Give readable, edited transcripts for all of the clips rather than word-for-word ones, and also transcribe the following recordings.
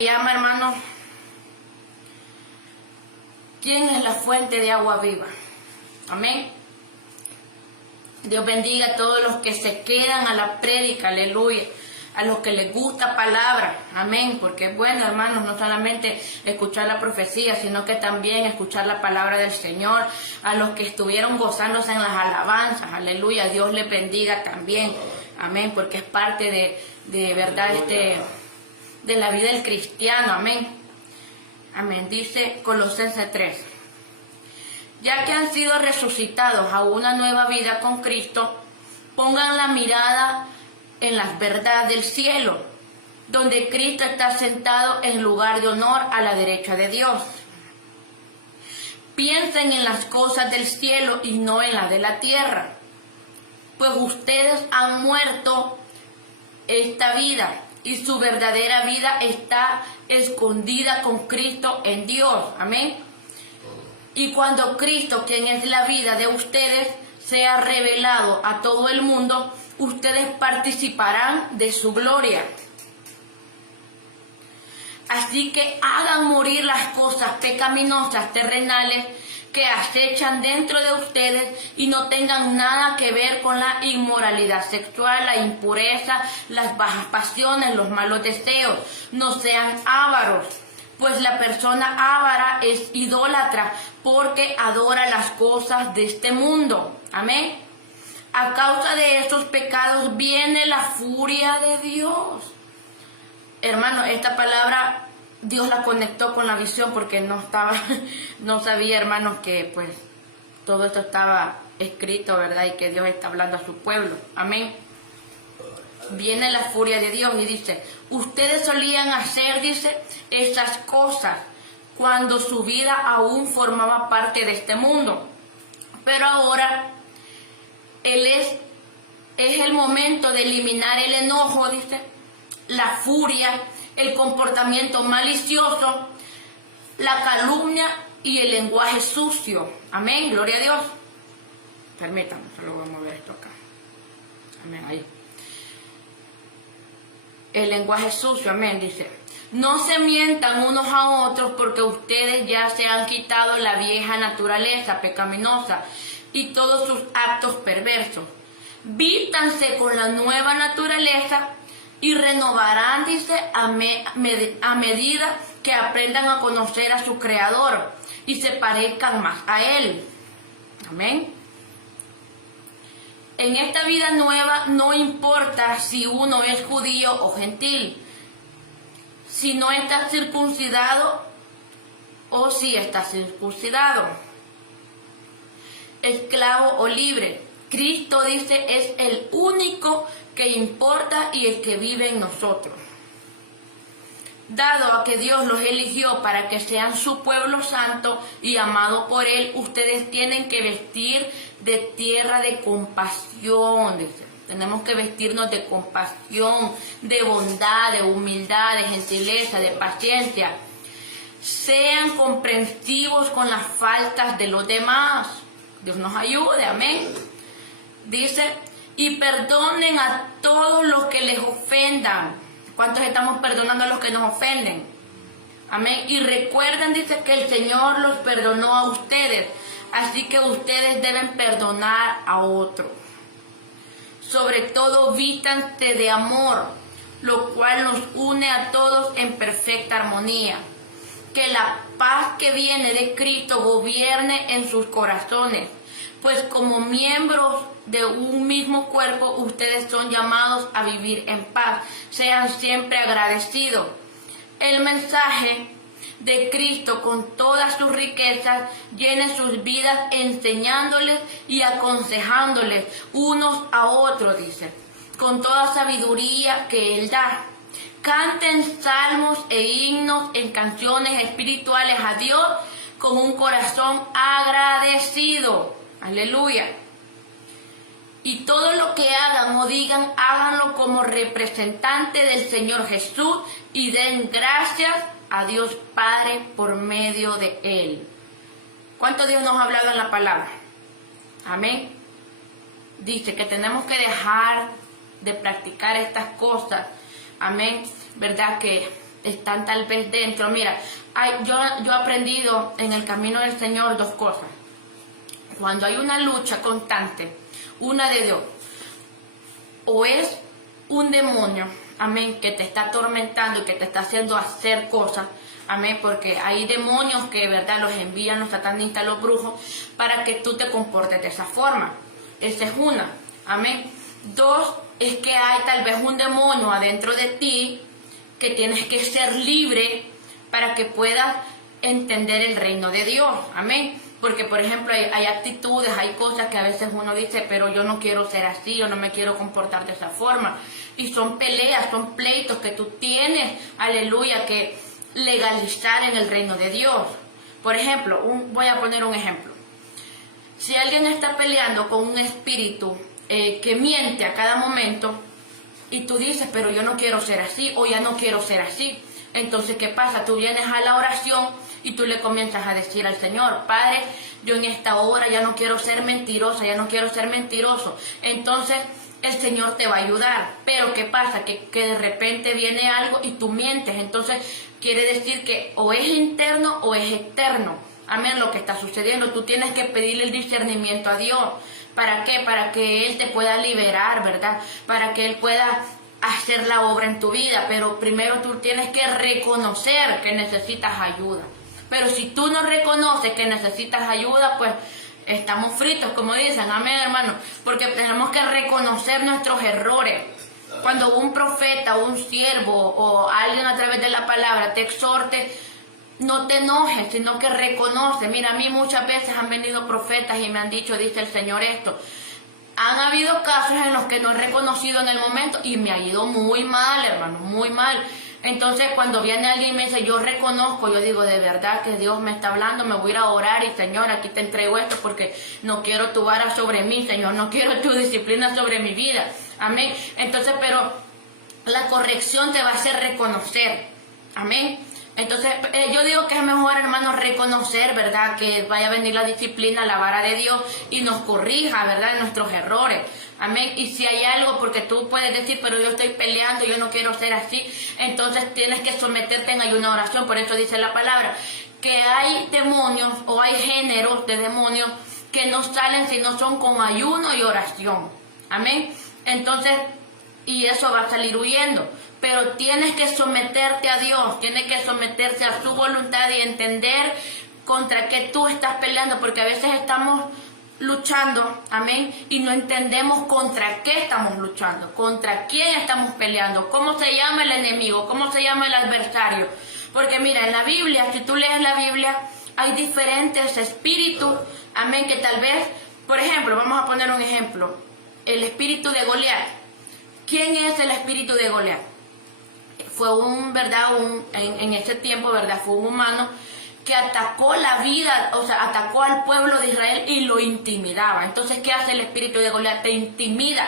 Llama, hermano, ¿quién es la fuente de agua viva? Amén. Dios bendiga a todos los que se quedan a la prédica, aleluya. A los que les gusta palabra, amén. Porque es bueno, hermanos, no solamente escuchar la profecía, sino que también escuchar la palabra del Señor. A los que estuvieron gozándose en las alabanzas, aleluya. Dios les bendiga también, amén. Porque es parte de verdad de la vida del cristiano, amén. Amén. Dice Colosenses 3. Ya que han sido resucitados a una nueva vida con Cristo, pongan la mirada en las verdades del cielo, donde Cristo está sentado en lugar de honor a la derecha de Dios. Piensen en las cosas del cielo y no en las de la tierra, pues ustedes han muerto esta vida y su verdadera vida está escondida con Cristo en Dios. Amén. Y cuando Cristo, quien es la vida de ustedes, sea revelado a todo el mundo, ustedes participarán de su gloria. Así que hagan morir las cosas pecaminosas terrenales que acechan dentro de ustedes y no tengan nada que ver con la inmoralidad sexual, la impureza, las bajas pasiones, los malos deseos. No sean ávaros, pues la persona ávara es idólatra porque adora las cosas de este mundo. Amén. A causa de estos pecados viene la furia de Dios. Hermano, esta palabra Dios la conectó con la visión porque no sabía, hermanos, que pues todo esto estaba escrito, ¿verdad? Y que Dios está hablando a su pueblo. Amén. Viene la furia de Dios y dice, ustedes solían hacer, dice, esas cosas cuando su vida aún formaba parte de este mundo. Pero ahora es el momento de eliminar el enojo, dice, la furia, el comportamiento malicioso, la calumnia y el lenguaje sucio. Amén, gloria a Dios. Permítanme, solo voy a mover esto acá. Amén, ahí. El lenguaje sucio, amén, dice. No se mientan unos a otros porque ustedes ya se han quitado la vieja naturaleza pecaminosa y todos sus actos perversos. Vístanse con la nueva naturaleza y renovarán, dice, a medida que aprendan a conocer a su Creador y se parezcan más a Él. Amén. En esta vida nueva no importa si uno es judío o gentil, si no está circuncidado o si está circuncidado, esclavo o libre. Cristo, dice, es el único que importa y el que vive en nosotros. Dado a que Dios los eligió para que sean su pueblo santo y amado por Él, ustedes tienen que vestir de tierra de compasión, dice. Tenemos que vestirnos de compasión, de bondad, de humildad, de gentileza, de paciencia. Sean comprensivos con las faltas de los demás. Dios nos ayude, amén. Dice, y perdonen a todos los que les ofendan. ¿Cuántos estamos perdonando a los que nos ofenden? Amén. Y recuerden, dice, que el Señor los perdonó a ustedes. Así que ustedes deben perdonar a otros. Sobre todo, vístanse de amor, lo cual nos une a todos en perfecta armonía. Que la paz que viene de Cristo gobierne en sus corazones. Pues como miembros de un mismo cuerpo, ustedes son llamados a vivir en paz. Sean siempre agradecidos. El mensaje de Cristo con todas sus riquezas llene sus vidas enseñándoles y aconsejándoles unos a otros, dice, con toda sabiduría que Él da. Canten salmos e himnos en canciones espirituales a Dios con un corazón agradecido. Aleluya. Y todo lo que hagan o digan, háganlo como representante del Señor Jesús y den gracias a Dios Padre por medio de Él. ¿Cuánto Dios nos ha hablado en la palabra? Amén. Dice que tenemos que dejar de practicar estas cosas. Amén. ¿Verdad? Que están tal vez dentro. Mira, yo he aprendido en el camino del Señor dos cosas. Cuando hay una lucha constante, una de dos, o es un demonio, amén, que te está atormentando y que te está haciendo hacer cosas, amén, porque hay demonios que, verdad, los envían los satanistas, los brujos, para que tú te comportes de esa forma. Esa es una, amén. Dos, es que hay tal vez un demonio adentro de ti que tienes que ser libre para que puedas entender el reino de Dios, amén. Porque, por ejemplo, hay actitudes, hay cosas que a veces uno dice, pero yo no quiero ser así, yo no me quiero comportar de esa forma. Y son peleas, son pleitos que tú tienes, aleluya, que legalizar en el reino de Dios. Por ejemplo, voy a poner un ejemplo. Si alguien está peleando con un espíritu que miente a cada momento, y tú dices, pero yo no quiero ser así, o ya no quiero ser así. Entonces, ¿qué pasa? Tú vienes a la oración y tú le comienzas a decir al Señor, Padre, yo en esta hora ya no quiero ser mentirosa, ya no quiero ser mentiroso. Entonces, el Señor te va a ayudar. Pero ¿qué pasa? Que de repente viene algo y tú mientes. Entonces, quiere decir que o es interno o es externo. Amén, lo que está sucediendo. Tú tienes que pedirle el discernimiento a Dios. ¿Para qué? Para que Él te pueda liberar, ¿verdad? Para que Él pueda hacer la obra en tu vida. Pero primero tú tienes que reconocer que necesitas ayuda. Pero si tú no reconoces que necesitas ayuda, pues estamos fritos, como dicen, amén, hermano. Porque tenemos que reconocer nuestros errores. Cuando un profeta, un siervo o alguien a través de la palabra te exhorte, no te enojes, sino que reconoce. Mira, a mí muchas veces han venido profetas y me han dicho, dice el Señor esto. Han habido casos en los que no he reconocido en el momento y me ha ido muy mal, hermano, muy mal. Entonces, cuando viene alguien y me dice, yo reconozco, yo digo, de verdad que Dios me está hablando, me voy a ir a orar y Señor, aquí te entrego esto porque no quiero tu vara sobre mí, Señor, no quiero tu disciplina sobre mi vida. Amén. Entonces, pero la corrección te va a hacer reconocer. Amén. Entonces, yo digo que es mejor, hermano, reconocer, ¿verdad? Que vaya a venir la disciplina, la vara de Dios y nos corrija, ¿verdad? En nuestros errores. Amén. Y si hay algo, porque tú puedes decir, pero yo estoy peleando, yo no quiero ser así, entonces tienes que someterte en ayuno, oración. Por eso dice la palabra, que hay demonios o hay géneros de demonios que no salen si no son con ayuno y oración. Amén. Entonces, y eso va a salir huyendo. Pero tienes que someterte a Dios, tienes que someterse a su voluntad y entender contra qué tú estás peleando, porque a veces estamos luchando, amén, y no entendemos contra qué estamos luchando, contra quién estamos peleando, cómo se llama el enemigo, cómo se llama el adversario. Porque mira, en la Biblia, si tú lees la Biblia, hay diferentes espíritus, amén, que tal vez, por ejemplo, vamos a poner un ejemplo, el espíritu de Goliat. ¿Quién es el espíritu de Goliat? Fue en ese tiempo, ¿verdad? Fue un humano que atacó la vida, o sea, atacó al pueblo de Israel y lo intimidaba. Entonces, ¿qué hace el espíritu de Goliat? Te intimida,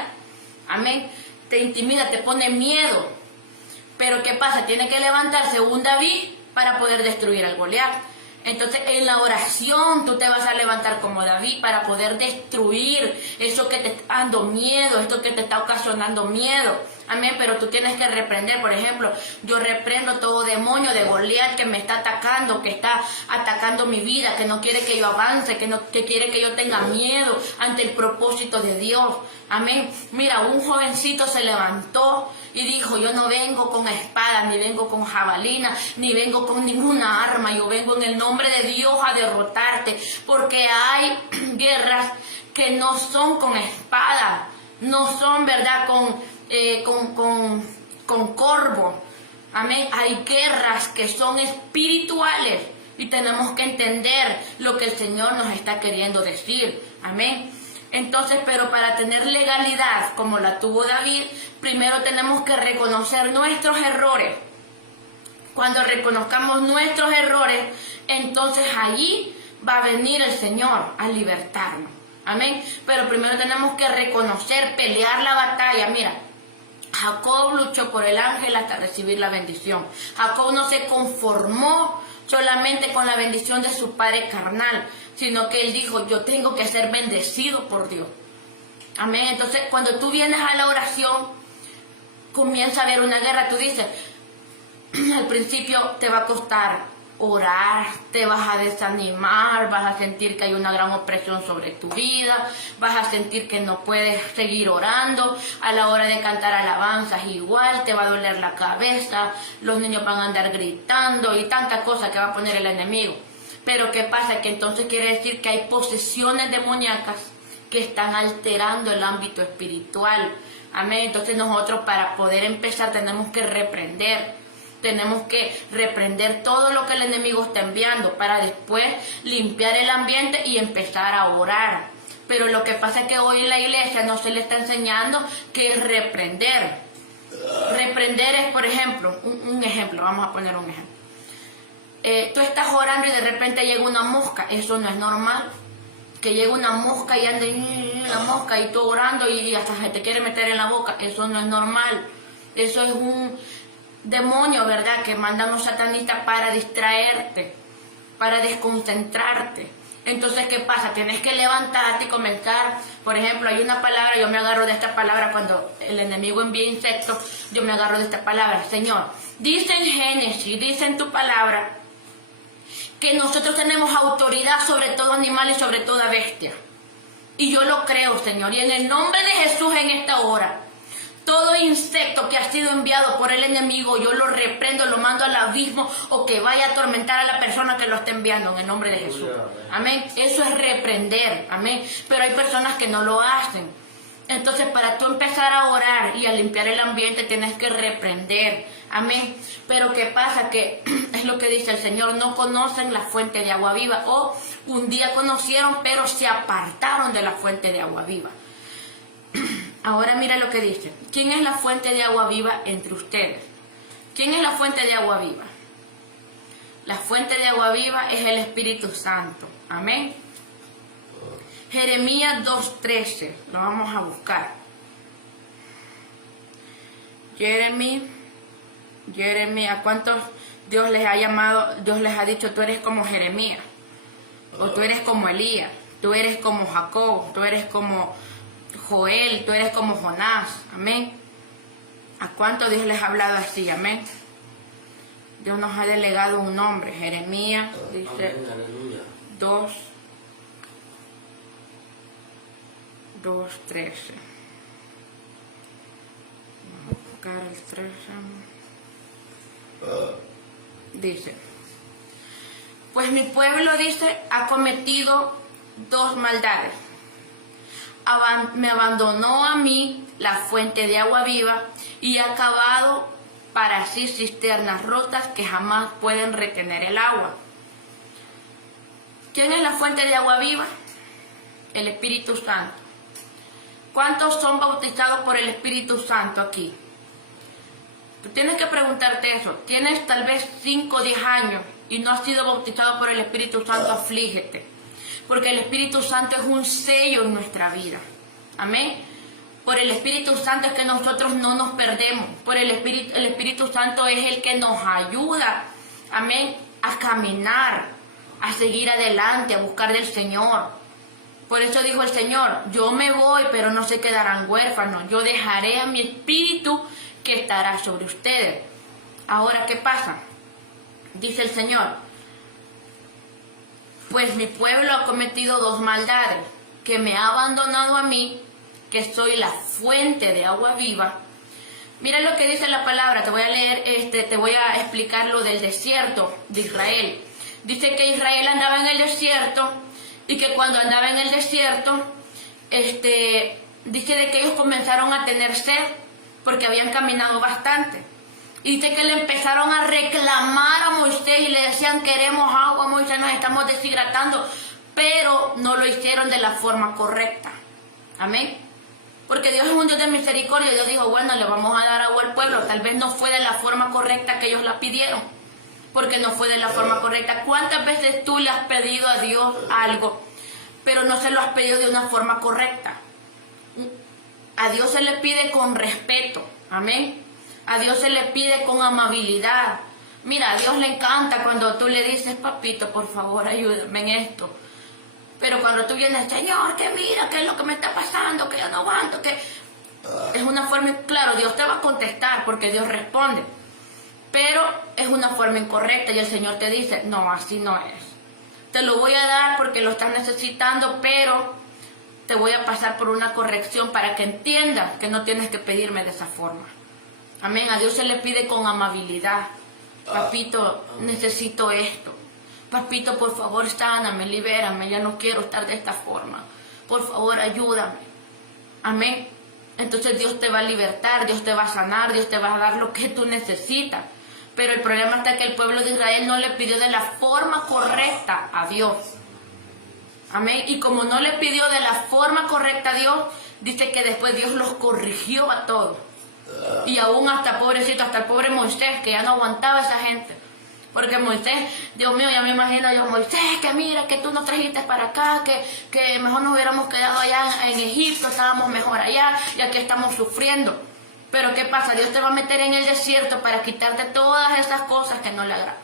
amén, te intimida, te pone miedo. Pero ¿qué pasa? Tiene que levantarse un David para poder destruir al Goliat. Entonces, en la oración tú te vas a levantar como David para poder destruir eso que te está dando miedo, esto que te está ocasionando miedo. Amén, pero tú tienes que reprender. Por ejemplo, yo reprendo todo demonio de Goliat que me está atacando, que está atacando mi vida, que no quiere que yo avance, que quiere que yo tenga miedo ante el propósito de Dios. Amén. Mira, un jovencito se levantó y dijo, yo no vengo con espada, ni vengo con jabalina, ni vengo con ninguna arma, yo vengo en el nombre de Dios a derrotarte, porque hay guerras que no son con espada, no son, ¿verdad?, con corvo. Amén. Hay guerras que son espirituales y tenemos que entender lo que el Señor nos está queriendo decir. Amén. Entonces, pero para tener legalidad como la tuvo David, primero tenemos que reconocer nuestros errores. Cuando reconozcamos nuestros errores, entonces allí va a venir el Señor a libertarnos. Amén. Pero primero tenemos que reconocer, pelear la batalla. Mira, Jacob luchó por el ángel hasta recibir la bendición. Jacob no se conformó solamente con la bendición de su padre carnal, sino que él dijo, yo tengo que ser bendecido por Dios. Amén. Entonces, cuando tú vienes a la oración, comienza a haber una guerra. Tú dices, al principio te va a costar orar, te vas a desanimar, vas a sentir que hay una gran opresión sobre tu vida, vas a sentir que no puedes seguir orando, a la hora de cantar alabanzas igual, te va a doler la cabeza, los niños van a andar gritando y tantas cosas que va a poner el enemigo. Pero ¿qué pasa? Que entonces quiere decir que hay posesiones demoníacas que están alterando el ámbito espiritual. Amén. Entonces nosotros para poder empezar tenemos que reprender todo lo que el enemigo está enviando para después limpiar el ambiente y empezar a orar. Pero lo que pasa es que hoy en la iglesia no se le está enseñando que es reprender. Reprender es, por ejemplo, un ejemplo, vamos a poner un ejemplo. Tú estás orando y de repente llega una mosca, eso no es normal. Que llega una mosca y ande la mosca y tú orando y hasta se te quiere meter en la boca, eso no es normal. Eso es un demonio, ¿verdad? Que mandan los satanistas para distraerte, para desconcentrarte. Entonces, ¿qué pasa? Tienes que levantarte y comenzar. Por ejemplo, hay una palabra, yo me agarro de esta palabra cuando el enemigo envía insectos, yo me agarro de esta palabra. Señor, dice en Génesis, dice en tu palabra, que nosotros tenemos autoridad sobre todo animal y sobre toda bestia. Y yo lo creo, Señor. Y en el nombre de Jesús en esta hora, todo insecto que ha sido enviado por el enemigo, yo lo reprendo, lo mando al abismo o que vaya a atormentar a la persona que lo está enviando en el nombre de Jesús. Amén. Eso es reprender. Amén. Pero hay personas que no lo hacen. Entonces, para tú empezar a orar y a limpiar el ambiente, tienes que reprender. Amén. Pero ¿qué pasa? Que es lo que dice el Señor, no conocen la fuente de agua viva. O un día conocieron, pero se apartaron de la fuente de agua viva. Ahora mira lo que dice. ¿Quién es la fuente de agua viva entre ustedes? ¿Quién es la fuente de agua viva? La fuente de agua viva es el Espíritu Santo. Amén. Jeremías 2:13. Lo vamos a buscar. Jeremías, ¿a cuántos Dios les ha llamado? Dios les ha dicho, tú eres como Jeremías, o tú eres como Elías, tú eres como Jacob, tú eres como Joel, tú eres como Jonás. Amén. ¿A cuántos Dios les ha hablado así? Amén. Dios nos ha delegado un nombre. Jeremías dice 2:13. Vamos a buscar el 13. Dice, pues mi pueblo, dice, ha cometido dos maldades. Me abandonó a mí la fuente de agua viva y ha cavado para sí cisternas rotas que jamás pueden retener el agua. ¿Quién es la fuente de agua viva? El Espíritu Santo. ¿Cuántos son bautizados por el Espíritu Santo aquí? Tú tienes que preguntarte eso. Tienes tal vez 5 o 10 años y no has sido bautizado por el Espíritu Santo, aflígete. Porque el Espíritu Santo es un sello en nuestra vida. Amén. Por el Espíritu Santo es que nosotros no nos perdemos. Por el Espíritu Santo es el que nos ayuda, amén, a caminar, a seguir adelante, a buscar del Señor. Por eso dijo el Señor, yo me voy, pero no se quedarán huérfanos. Yo dejaré a mi Espíritu que estará sobre ustedes. Ahora, ¿qué pasa? Dice el Señor, pues mi pueblo ha cometido dos maldades, que me ha abandonado a mí, que soy la fuente de agua viva. Mira lo que dice la palabra, te voy a leer, te voy a explicar lo del desierto de Israel. Dice que Israel andaba en el desierto y que cuando andaba en el desierto, dice de que ellos comenzaron a tener sed porque habían caminado bastante. Y dice que le empezaron a reclamar a Moisés y le decían, queremos agua, Moisés, nos estamos deshidratando, pero no lo hicieron de la forma correcta. Amén. Porque Dios es un Dios de misericordia. Dios dijo, bueno, le vamos a dar agua al pueblo. Tal vez no fue de la forma correcta que ellos la pidieron, porque no fue de la forma correcta. ¿Cuántas veces tú le has pedido a Dios algo, pero no se lo has pedido de una forma correcta? A Dios se le pide con respeto. Amén. A Dios se le pide con amabilidad. Mira, a Dios le encanta cuando tú le dices, papito, por favor, ayúdame en esto. Pero cuando tú vienes, Señor, que mira, qué es lo que me está pasando, que yo no aguanto, que... Es una forma, claro, Dios te va a contestar porque Dios responde. pero es una forma incorrecta y el Señor te dice, no, así no es. Te lo voy a dar porque lo estás necesitando, pero te voy a pasar por una corrección para que entiendas que no tienes que pedirme de esa forma. Amén. A Dios se le pide con amabilidad. Papito, necesito esto. Papito, por favor, sáname, libérame. Ya no quiero estar de esta forma. Por favor, ayúdame. Amén. Entonces Dios te va a libertar, Dios te va a sanar, Dios te va a dar lo que tú necesitas. Pero el problema está que el pueblo de Israel no le pidió de la forma correcta a Dios. Amén. Y como no le pidió de la forma correcta a Dios, dice que después Dios los corrigió a todos. Y aún hasta pobrecito, hasta el pobre Moisés, que ya no aguantaba a esa gente. Porque Moisés, Dios mío, ya me imagino yo, Moisés, que mira, que tú nos trajiste para acá, que mejor nos hubiéramos quedado allá en Egipto, estábamos mejor allá, y aquí estamos sufriendo. Pero ¿qué pasa? Dios te va a meter en el desierto para quitarte todas esas cosas que no le agradan.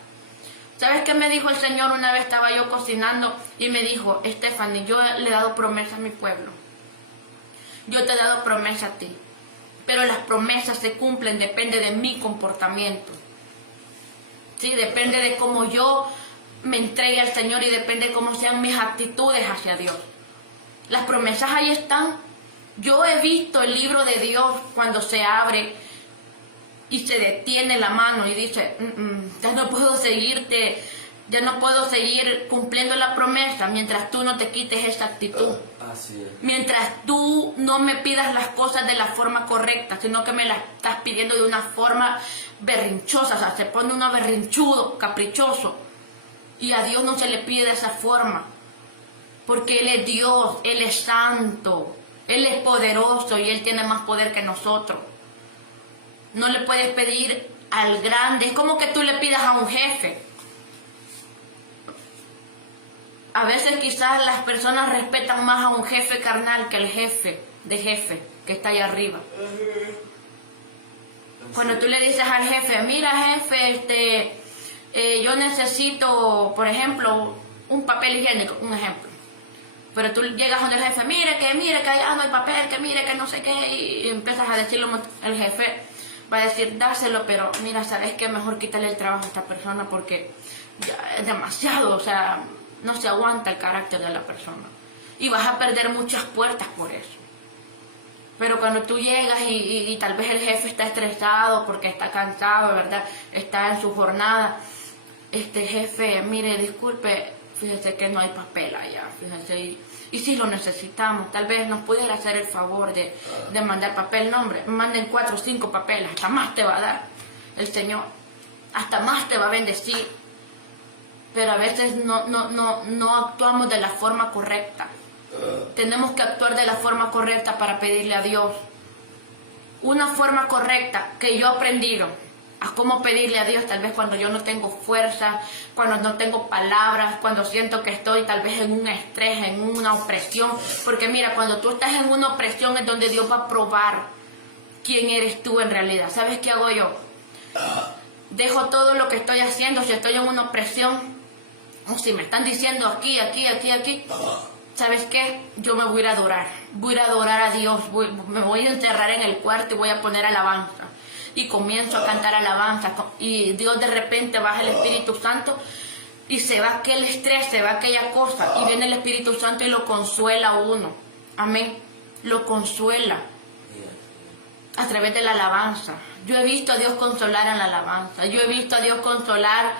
¿Sabes qué me dijo el Señor? Una vez estaba yo cocinando y me dijo, Stephanie, yo le he dado promesa a mi pueblo. Yo te he dado promesa a ti. Pero las promesas se cumplen, depende de mi comportamiento. Sí, depende de cómo yo me entregue al Señor y depende de cómo sean mis actitudes hacia Dios. Las promesas ahí están. Yo he visto el libro de Dios cuando se abre y se detiene la mano y dice, ya no puedo seguirte, ya no puedo seguir cumpliendo la promesa mientras tú no te quites esa actitud. Así es. Mientras tú no me pidas las cosas de la forma correcta, sino que me las estás pidiendo de una forma berrinchosa, o sea, se pone uno berrinchudo, caprichoso. Y a Dios no se le pide de esa forma, porque Él es Dios, Él es santo, Él es poderoso y Él tiene más poder que nosotros. No le puedes pedir al grande, es como que tú le pidas a un jefe. A veces quizás las personas respetan más a un jefe carnal que al jefe que está allá arriba. Cuando tú le dices al jefe, mira jefe, yo necesito, por ejemplo, un papel higiénico, un ejemplo. Pero tú llegas donde el jefe, mire que allá no hay papel, que mire que no sé qué, y empiezas a decirlo, el jefe va a decir, dáselo, pero mira, ¿sabes qué? Mejor quítale el trabajo a esta persona porque ya es demasiado, o sea, no se aguanta el carácter de la persona. Y vas a perder muchas puertas por eso. Pero cuando tú llegas y tal vez el jefe está estresado porque está cansado, ¿verdad? Está en su jornada. Jefe, mire, disculpe, fíjese que no hay papel allá, fíjese. Y si lo necesitamos, tal vez nos pudiera hacer el favor de mandar papel. No, hombre, manden 4 o 5 papeles, hasta más te va a dar el Señor. Hasta más te va a bendecir. Pero a veces no actuamos de la forma correcta. Tenemos que actuar de la forma correcta para pedirle a Dios. Una forma correcta que yo he aprendido a cómo pedirle a Dios, tal vez cuando yo no tengo fuerza, cuando no tengo palabras, cuando siento que estoy tal vez en un estrés, en una opresión. Porque mira, cuando tú estás en una opresión es donde Dios va a probar quién eres tú en realidad. ¿Sabes qué hago yo? Dejo todo lo que estoy haciendo, si estoy en una opresión, o si me están diciendo aquí, ¿sabes qué? Yo me voy a ir a adorar. Voy a ir a adorar a Dios. Me voy a encerrar en el cuarto y voy a poner alabanza. Y comienzo a cantar alabanza. Y Dios de repente baja el Espíritu Santo y se va aquel estrés, se va aquella cosa. Y viene el Espíritu Santo y lo consuela a uno. Amén. Lo consuela a través de la alabanza. Yo he visto a Dios consolar en la alabanza. Yo he visto a Dios consolar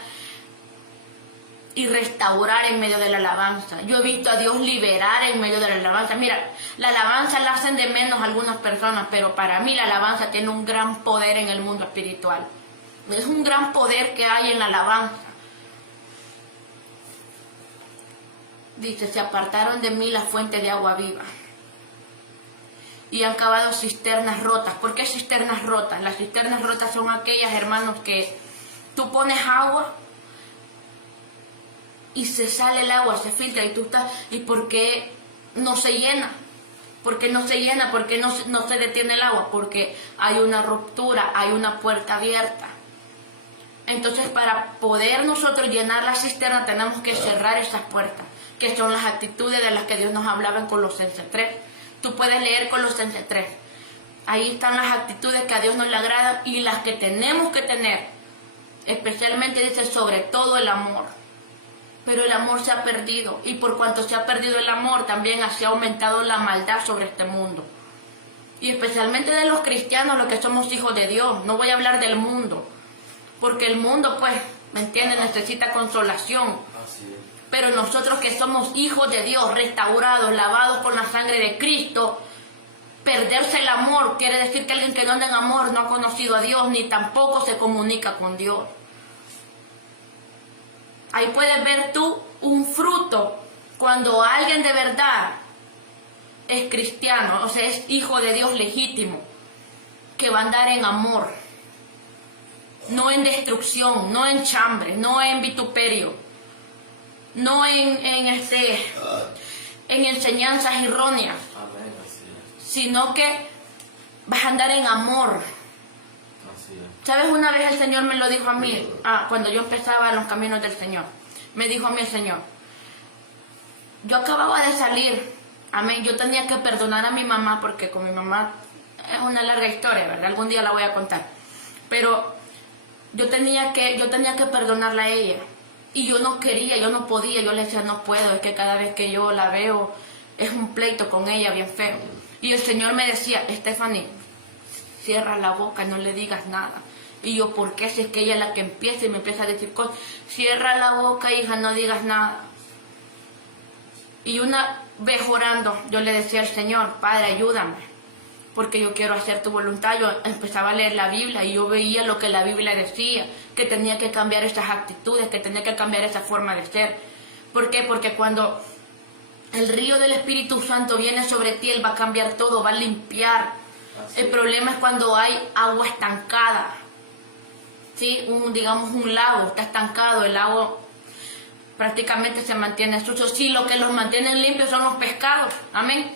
y restaurar en medio de la alabanza. Yo he visto a Dios liberar en medio de la alabanza. Mira, la alabanza la hacen de menos algunas personas, pero para mí la alabanza tiene un gran poder en el mundo espiritual. Es un gran poder que hay en la alabanza. Dice, se apartaron de mí la fuente de agua viva y han cavado cisternas rotas. ¿Por qué cisternas rotas? Las cisternas rotas son aquellas, hermanos, que tú pones agua y se sale el agua, se filtra y tú estás, ¿y por qué no se llena? ¿Por qué no se llena? ¿Por qué no se detiene el agua? Porque hay una ruptura, hay una puerta abierta. Entonces, para poder nosotros llenar la cisterna tenemos que cerrar esas puertas, que son las actitudes de las que Dios nos hablaba en Colosenses 3. Tú puedes leer Colosenses 3. Ahí están las actitudes que a Dios no le agradan y las que tenemos que tener especialmente dice sobre todo el amor. Pero el amor se ha perdido, y por cuanto se ha perdido el amor, también se ha aumentado la maldad sobre este mundo. Y especialmente de los cristianos, los que somos hijos de Dios. No voy a hablar del mundo, porque el mundo, pues, ¿me entiendes?, necesita consolación. Pero nosotros que somos hijos de Dios, restaurados, lavados con la sangre de Cristo, perderse el amor quiere decir que alguien que no anda en amor no ha conocido a Dios, ni tampoco se comunica con Dios. Ahí puedes ver tú un fruto cuando alguien de verdad es cristiano, o sea, es hijo de Dios legítimo, que va a andar en amor, no en destrucción, no en chambre, no en vituperio, no en enseñanzas erróneas, sino que vas a andar en amor. ¿Sabes? Una vez el Señor me lo dijo a mí, cuando yo empezaba en los caminos del Señor. Me dijo a mí el Señor, yo acababa de salir, amén, yo tenía que perdonar a mi mamá, porque con mi mamá es una larga historia, ¿verdad? Algún día la voy a contar. Pero yo tenía que perdonarla a ella. Y yo no quería, yo no podía, yo le decía, no puedo, es que cada vez que yo la veo, es un pleito con ella bien feo. Y el Señor me decía, Stephanie, cierra la boca, no le digas nada. Y yo, ¿por qué? Si es que ella es la que empieza y me empieza a decir cosas. Cierra la boca, hija, no digas nada. Y una vez orando, yo le decía al Señor, Padre, ayúdame, porque yo quiero hacer tu voluntad. Yo empezaba a leer la Biblia y yo veía lo que la Biblia decía, que tenía que cambiar esas actitudes, que tenía que cambiar esa forma de ser. ¿Por qué? Porque cuando el río del Espíritu Santo viene sobre ti, Él va a cambiar todo, va a limpiar. El problema es cuando hay agua estancada. ¿Sí? Digamos un lago está estancado, el agua prácticamente se mantiene sucio. Sí, lo que los mantienen limpios son los pescados, amén.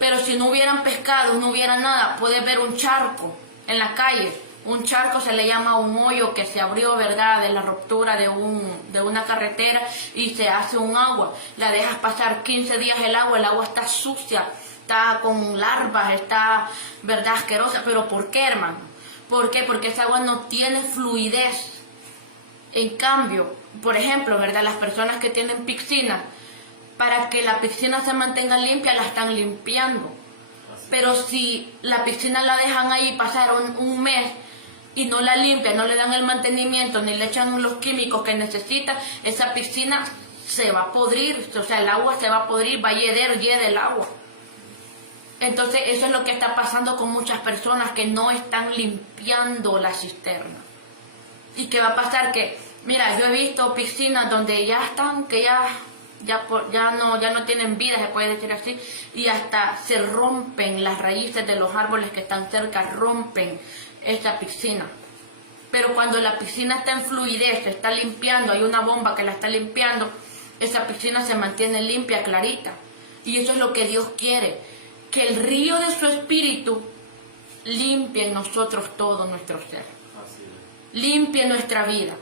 Pero si no hubieran pescados, no hubiera nada. Puedes ver un charco en la calle. Un charco se le llama un hoyo que se abrió, ¿verdad?, de la ruptura de una carretera, y se hace un agua. La dejas pasar 15 días el agua está sucia, está con larvas, está, ¿verdad?, asquerosa. ¿Pero por qué, hermano? ¿Por qué? Porque esa agua no tiene fluidez. En cambio, por ejemplo, ¿verdad?, las personas que tienen piscina, para que la piscina se mantenga limpia, la están limpiando. Pero si la piscina la dejan ahí pasar un mes y no la limpian, no le dan el mantenimiento, ni le echan los químicos que necesita, esa piscina se va a podrir. O sea, el agua se va a podrir, va a hiede el agua. Entonces, eso es lo que está pasando con muchas personas que no están limpiando la cisterna. ¿Y qué va a pasar? Que, mira, yo he visto piscinas donde ya están, que ya no tienen vida, se puede decir así, y hasta se rompen las raíces de los árboles que están cerca, rompen esa piscina. Pero cuando la piscina está en fluidez, se está limpiando, hay una bomba que la está limpiando, esa piscina se mantiene limpia, clarita. Y eso es lo que Dios quiere, que el río de su Espíritu limpie en nosotros todo nuestro ser, limpie nuestra vida.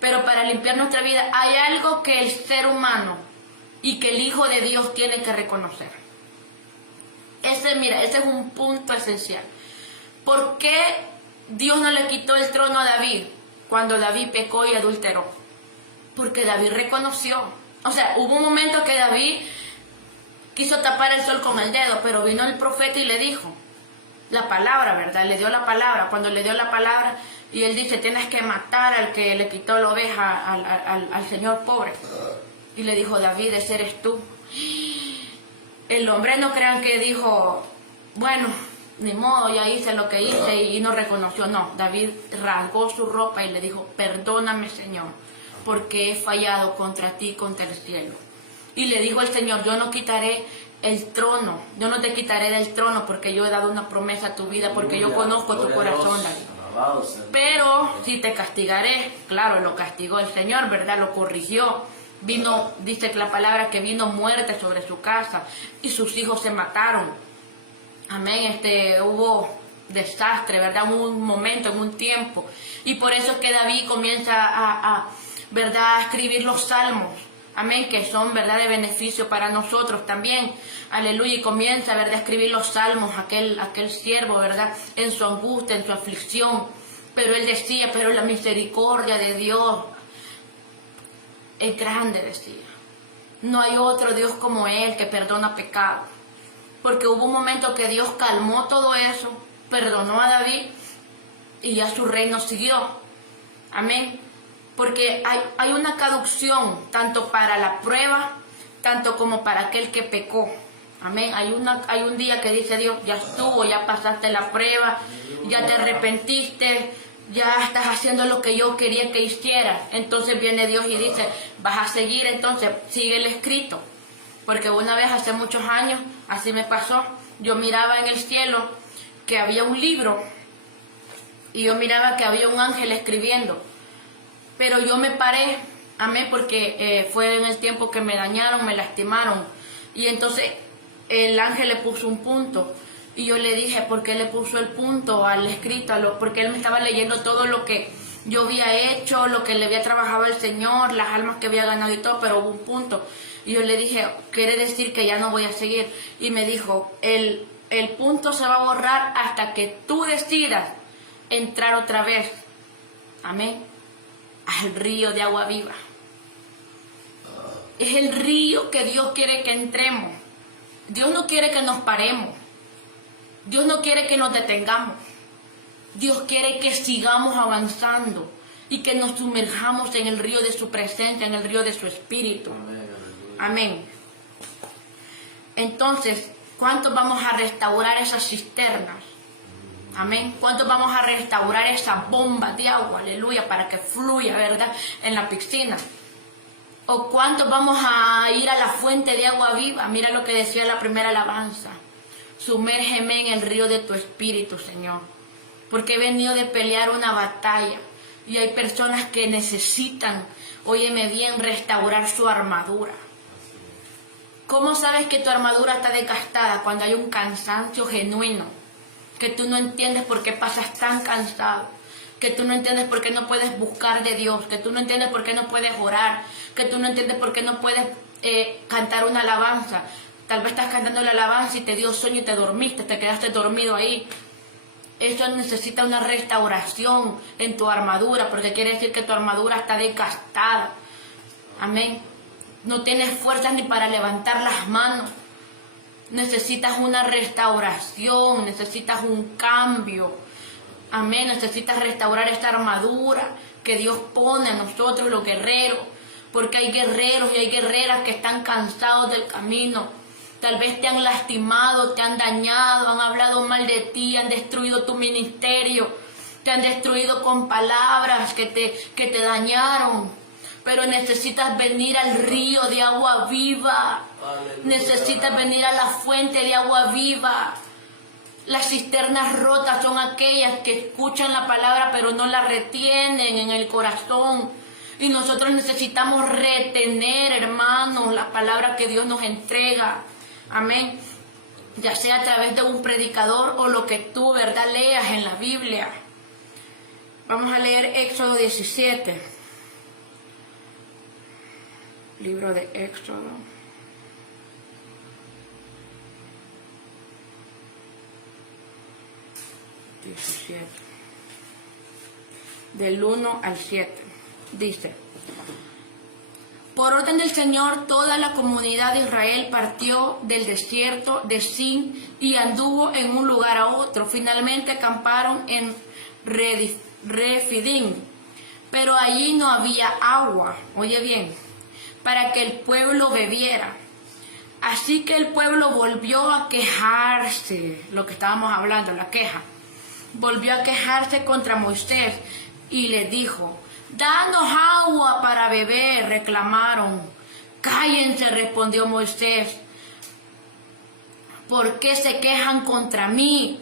Pero para limpiar nuestra vida hay algo que el ser humano y que el Hijo de Dios tiene que reconocer. Ese es un punto esencial. ¿Por qué Dios no le quitó el trono a David cuando David pecó y adulteró? Porque David reconoció. O sea, hubo un momento que David quiso tapar el sol con el dedo, pero vino el profeta y le dijo la palabra, ¿verdad? Le dio la palabra. Cuando le dio la palabra, y él dice, tienes que matar al que le quitó la oveja al señor pobre. Y le dijo, David, ese eres tú. El hombre, no crean que dijo, bueno, ni modo, ya hice lo que hice, y no reconoció. No, David rasgó su ropa y le dijo, perdóname, Señor, porque he fallado contra ti, contra el cielo. Y le dijo el Señor, yo no quitaré el trono, yo no te quitaré del trono, porque yo he dado una promesa a tu vida, porque yo conozco tu corazón, David. Pero si te castigaré. Claro, lo castigó el Señor, ¿verdad? Lo corrigió. Vino, dice que la palabra, que vino muerte sobre su casa y sus hijos se mataron. Amén. Hubo desastre, ¿verdad? Un momento, en un tiempo. Y por eso es que David comienza ¿verdad?, a escribir los salmos. Amén, que son, ¿verdad?, de beneficio para nosotros también. Aleluya, y comienza, ¿verdad?, a escribir los salmos, aquel siervo, ¿verdad?, en su angustia, en su aflicción. Pero él decía, pero la misericordia de Dios es grande, decía. No hay otro Dios como Él que perdona pecados. Porque hubo un momento que Dios calmó todo eso, perdonó a David y ya su reino siguió. Amén. Porque hay una caducción tanto para la prueba, tanto como para aquel que pecó. Amén. Hay un día que dice Dios, ya estuvo, ya pasaste la prueba, ya te arrepentiste, ya estás haciendo lo que yo quería que hicieras. Entonces viene Dios y dice, vas a seguir, entonces sigue el escrito. Porque una vez hace muchos años, así me pasó, yo miraba en el cielo que había un libro y yo miraba que había un ángel escribiendo. Pero yo me paré, amén, porque fue en el tiempo que me dañaron, me lastimaron. Y entonces el ángel le puso un punto. Y yo le dije, ¿por qué le puso el punto al escrito? Porque él me estaba leyendo todo lo que yo había hecho, lo que le había trabajado al Señor, las almas que había ganado y todo, pero hubo un punto. Y yo le dije, quiere decir que ya no voy a seguir. Y me dijo, el punto se va a borrar hasta que tú decidas entrar otra vez. Amén. Al río de agua viva. Es el río que Dios quiere que entremos. Dios no quiere que nos paremos. Dios no quiere que nos detengamos. Dios quiere que sigamos avanzando y que nos sumerjamos en el río de su presencia, en el río de su espíritu. Amén. Entonces, ¿cuántos vamos a restaurar esas cisternas? Amén. ¿Cuántos vamos a restaurar esa bomba de agua? Aleluya, para que fluya, ¿verdad? En la piscina. ¿O cuántos vamos a ir a la fuente de agua viva? Mira lo que decía la primera alabanza. Sumérgeme en el río de tu espíritu, Señor. Porque he venido de pelear una batalla. Y hay personas que necesitan, óyeme bien, restaurar su armadura. ¿Cómo sabes que tu armadura está desgastada? Cuando hay un cansancio genuino. Que tú no entiendes por qué pasas tan cansado. Que tú no entiendes por qué no puedes buscar de Dios. Que tú no entiendes por qué no puedes orar. Que tú no entiendes por qué no puedes cantar una alabanza. Tal vez estás cantando la alabanza y te dio sueño y te dormiste, te quedaste dormido ahí. Eso necesita una restauración en tu armadura, porque quiere decir que tu armadura está desgastada. Amén. No tienes fuerzas ni para levantar las manos. Necesitas una restauración, necesitas un cambio. Amén. Necesitas restaurar esta armadura que Dios pone a nosotros los guerreros. Porque hay guerreros y hay guerreras que están cansados del camino. Tal vez te han lastimado, te han dañado, han hablado mal de ti, han destruido tu ministerio, te han destruido con palabras que te dañaron. Pero necesitas venir al río de agua viva. Necesitas venir a la fuente de agua viva. Las cisternas rotas son aquellas que escuchan la palabra pero no la retienen en el corazón. Y nosotros necesitamos retener, hermanos, la palabra que Dios nos entrega. Amén. Ya sea a través de un predicador o lo que tú, ¿verdad?, leas en la Biblia. Vamos a leer Éxodo 17. Libro de Éxodo. Del 1 al 7. Dice: por orden del Señor, toda la comunidad de Israel partió del desierto de Sin y anduvo en un lugar a otro. Finalmente acamparon en Refidim, pero allí no había agua, oye bien, para que el pueblo bebiera. Así que el pueblo volvió a quejarse, lo que estábamos hablando, la queja. Volvió a quejarse contra Moisés y le dijo: danos agua para beber, reclamaron. Cállense, respondió Moisés. ¿Por qué se quejan contra mí?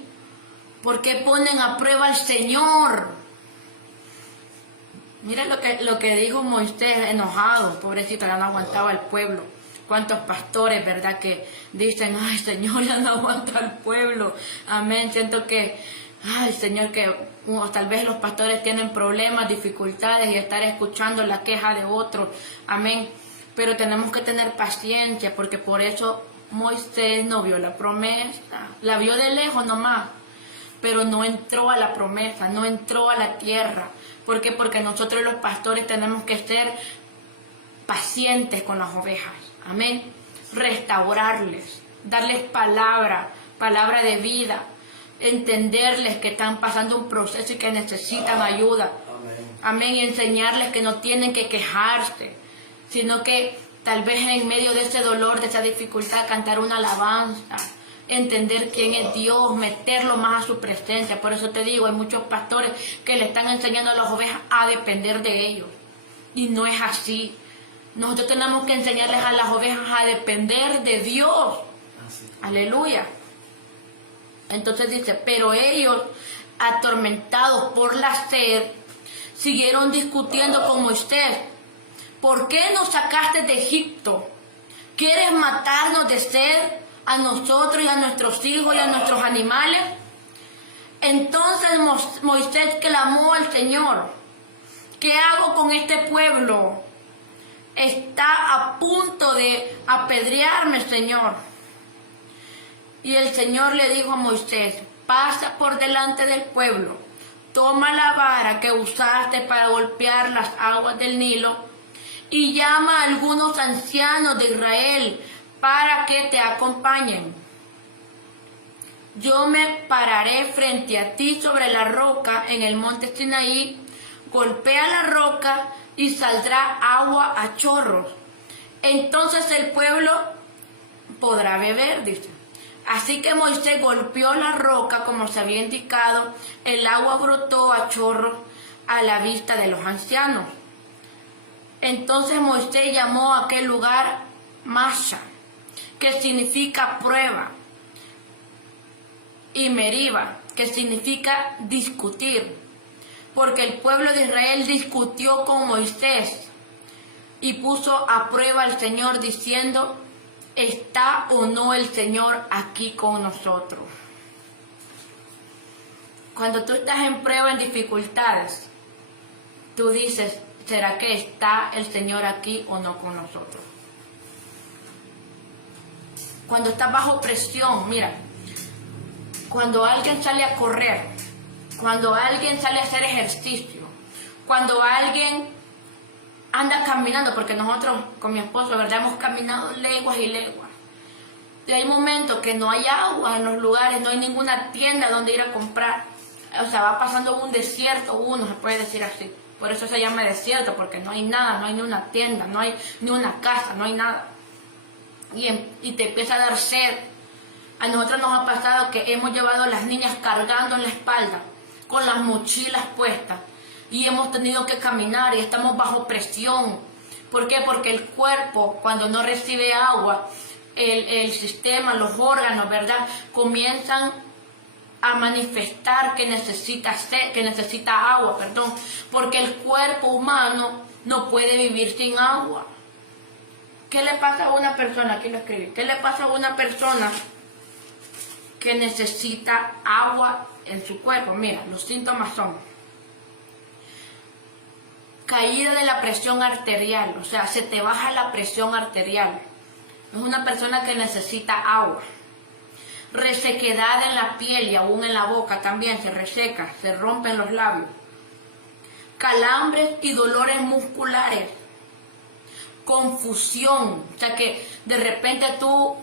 ¿Por qué ponen a prueba al Señor? Mira lo que dijo Moisés, enojado, pobrecito, ya no aguantaba el pueblo. Cuántos pastores, ¿verdad?, que dicen: ay, Señor, ya no aguanta el pueblo. Amén. Siento que, ay, Señor, que tal vez los pastores tienen problemas, dificultades y estar escuchando la queja de otros. Amén. Pero tenemos que tener paciencia, porque por eso Moisés no vio la promesa. La vio de lejos nomás. pero no entró a la promesa, no entró a la tierra. ¿Por qué? Porque nosotros los pastores tenemos que ser pacientes con las ovejas. Amén. Restaurarles, darles palabra de vida, entenderles que están pasando un proceso y que necesitan ayuda. Amén. Y enseñarles que no tienen que quejarse, sino que tal vez en medio de ese dolor, de esa dificultad, cantar una alabanza, entender quién es Dios, meterlo más a su presencia. Por eso te digo, hay muchos pastores que le están enseñando a las ovejas a depender de ellos. Y no es así. Nosotros tenemos que enseñarles a las ovejas a depender de Dios. Aleluya. Entonces dice, pero ellos, atormentados por la sed, siguieron discutiendo con Moisés. ¿Por qué nos sacaste de Egipto? ¿Quieres matarnos de sed a nosotros y a nuestros hijos y a nuestros animales? Entonces Moisés clamó al Señor, ¿qué hago con este pueblo? Está a punto de apedrearme, Señor. Y el Señor le dijo a Moisés, pasa por delante del pueblo, toma la vara que usaste para golpear las aguas del Nilo y llama a algunos ancianos de Israel para que te acompañen. Yo me pararé frente a ti sobre la roca en el monte Sinaí, golpea la roca y saldrá agua a chorros. Entonces el pueblo podrá beber, dice. Así que Moisés golpeó la roca como se había indicado, el agua brotó a chorros a la vista de los ancianos. Entonces Moisés llamó a aquel lugar Masha, que significa prueba, y Meriba, que significa discutir, porque el pueblo de Israel discutió con Moisés y puso a prueba al Señor diciendo, ¿está o no el Señor aquí con nosotros? Cuando tú estás en prueba, en dificultades, tú dices, ¿será que está el Señor aquí o no con nosotros? Cuando estás bajo presión, mira, cuando alguien sale a correr, cuando alguien sale a hacer ejercicio, cuando alguien anda caminando, porque nosotros con mi esposo, ¿verdad? Hemos caminado leguas y leguas. Y hay momentos que no hay agua en los lugares, no hay ninguna tienda donde ir a comprar. O sea, va pasando un desierto uno, se puede decir así. Por eso se llama desierto, porque no hay nada, no hay ni una tienda, no hay ni una casa, no hay nada. Y te empieza a dar sed. A nosotros nos ha pasado que hemos llevado a las niñas cargando en la espalda, con las mochilas puestas, y hemos tenido que caminar y estamos bajo presión. ¿Por qué? Porque el cuerpo, cuando no recibe agua, el sistema, los órganos, ¿verdad?, comienzan a manifestar que necesita agua, porque el cuerpo humano no puede vivir sin agua. ¿Qué le pasa a una persona? Aquí lo escribí. ¿Qué le pasa a una persona que necesita agua en su cuerpo? Mira, los síntomas son caída de la presión arterial, o sea, se te baja la presión arterial. Es una persona que necesita agua. Resequedad en la piel y aún en la boca también se reseca, se rompen los labios. Calambres y dolores musculares. Confusión, o sea que de repente tú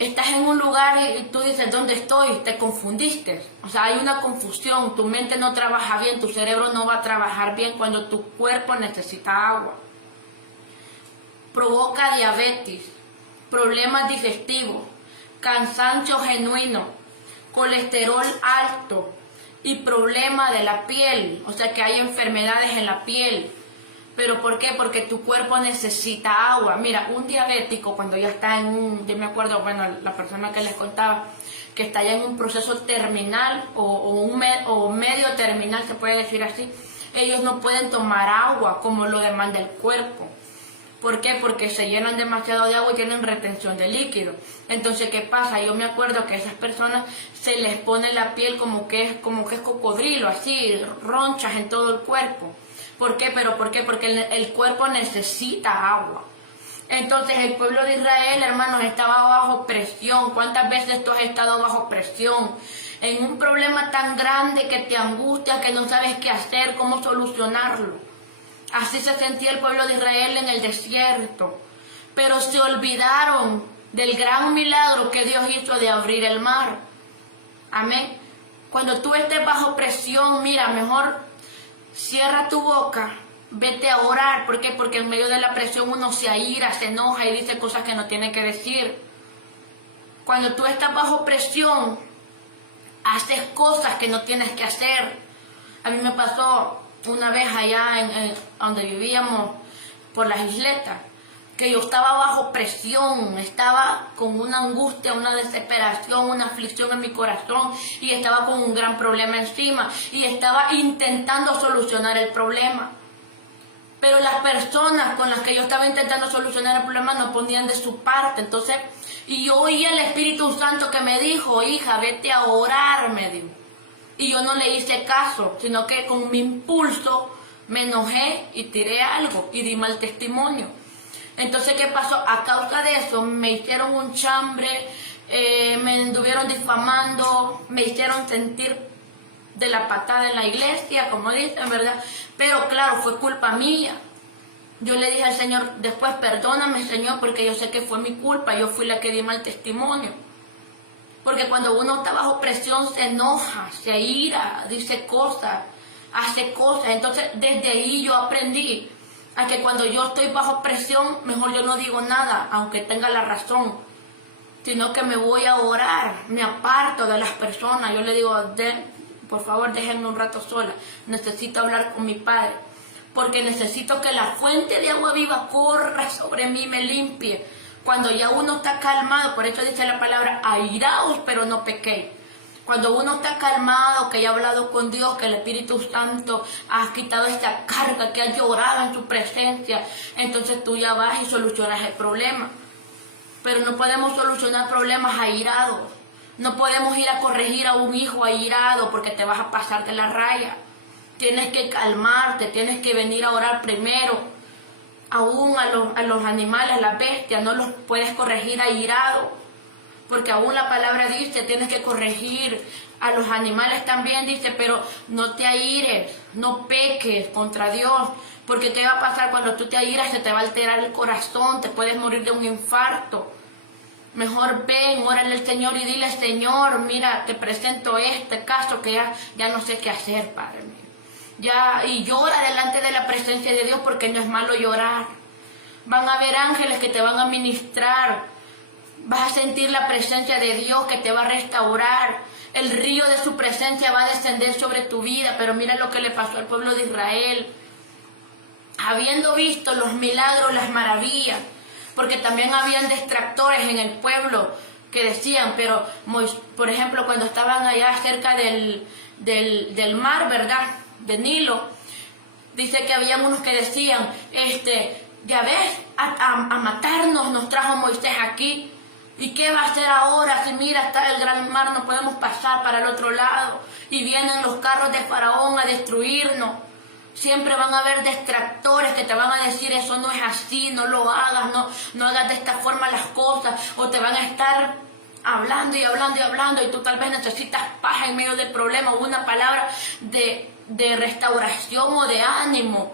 estás en un lugar y tú dices, ¿dónde estoy? Te confundiste. O sea, hay una confusión, tu mente no trabaja bien, tu cerebro no va a trabajar bien cuando tu cuerpo necesita agua. Provoca diabetes, problemas digestivos, cansancio genuino, colesterol alto y problema de la piel. O sea que hay enfermedades en la piel. ¿Pero por qué? Porque tu cuerpo necesita agua. Mira, un diabético cuando ya está yo me acuerdo, bueno, la persona que les contaba, que está ya en un proceso terminal o medio terminal, se puede decir así, ellos no pueden tomar agua como lo demanda el cuerpo. ¿Por qué? Porque se llenan demasiado de agua y tienen retención de líquido. Entonces, ¿qué pasa? Yo me acuerdo que a esas personas se les pone la piel como que es cocodrilo, así, ronchas en todo el cuerpo. ¿Por qué? ¿Por qué? Porque el cuerpo necesita agua. Entonces el pueblo de Israel, hermanos, estaba bajo presión. ¿Cuántas veces tú has estado bajo presión? en un problema tan grande que te angustia, que no sabes qué hacer, cómo solucionarlo. Así se sentía el pueblo de Israel en el desierto. Pero se olvidaron del gran milagro que Dios hizo de abrir el mar. Amén. Cuando tú estés bajo presión, mira, mejor cierra tu boca, vete a orar. ¿Por qué? Porque en medio de la presión uno se aira, se enoja y dice cosas que no tiene que decir. Cuando tú estás bajo presión, haces cosas que no tienes que hacer. A mí me pasó una vez allá en donde vivíamos, por las isletas, que yo estaba bajo presión, estaba con una angustia, una desesperación, una aflicción en mi corazón y estaba con un gran problema encima y estaba intentando solucionar el problema. Pero las personas con las que yo estaba intentando solucionar el problema no ponían de su parte. Entonces, y yo oía el Espíritu Santo que me dijo, hija, vete a orar, me dijo. Y yo no le hice caso, sino que con mi impulso me enojé y tiré algo y di mal testimonio. Entonces, ¿qué pasó? A causa de eso me hicieron un chambre, me anduvieron difamando, me hicieron sentir de la patada en la iglesia, como dicen, ¿verdad? Pero claro, fue culpa mía. Yo le dije al Señor, después perdóname, Señor, porque yo sé que fue mi culpa, yo fui la que di mal testimonio. Porque cuando uno está bajo presión se enoja, se aira, dice cosas, hace cosas. Entonces, desde ahí yo aprendí a que cuando yo estoy bajo presión, mejor yo no digo nada, aunque tenga la razón, sino que me voy a orar, me aparto de las personas. Yo le digo, por favor, déjenme un rato sola, necesito hablar con mi Padre, porque necesito que la fuente de agua viva corra sobre mí y me limpie. Cuando ya uno está calmado, por eso dice la palabra, airaos, pero no pequéis. Cuando uno está calmado, que ya ha hablado con Dios, que el Espíritu Santo ha quitado esta carga, que ha llorado en su presencia, entonces tú ya vas y solucionas el problema. Pero no podemos solucionar problemas airados. No podemos ir a corregir a un hijo airado porque te vas a pasar de la raya. Tienes que calmarte, tienes que venir a orar primero. Aún a los animales, a las bestias, no los puedes corregir airado. Porque aún la palabra dice, tienes que corregir a los animales también, dice, pero no te aires, no peques contra Dios, porque ¿qué va a pasar cuando tú te airas? Se te va a alterar el corazón, te puedes morir de un infarto. Mejor ven, órale al Señor y dile, Señor, mira, te presento este caso que ya no sé qué hacer, Padre mío. Y llora delante de la presencia de Dios, porque no es malo llorar. Van a haber ángeles que te van a ministrar. Vas a sentir la presencia de Dios que te va a restaurar. El río de su presencia va a descender sobre tu vida. Pero mira lo que le pasó al pueblo de Israel. Habiendo visto los milagros, las maravillas, porque también habían distractores en el pueblo que decían, pero por ejemplo cuando estaban allá cerca del mar, ¿verdad? De Nilo, dice que habían unos que decían, ya ves, a matarnos nos trajo Moisés aquí. ¿Y qué va a hacer ahora si mira, está el gran mar, no podemos pasar para el otro lado? Y vienen los carros de Faraón a destruirnos. Siempre van a haber distractores que te van a decir, eso no es así, no lo hagas, no hagas de esta forma las cosas. O te van a estar hablando y hablando y hablando y tú tal vez necesitas paz en medio del problema o una palabra de restauración o de ánimo.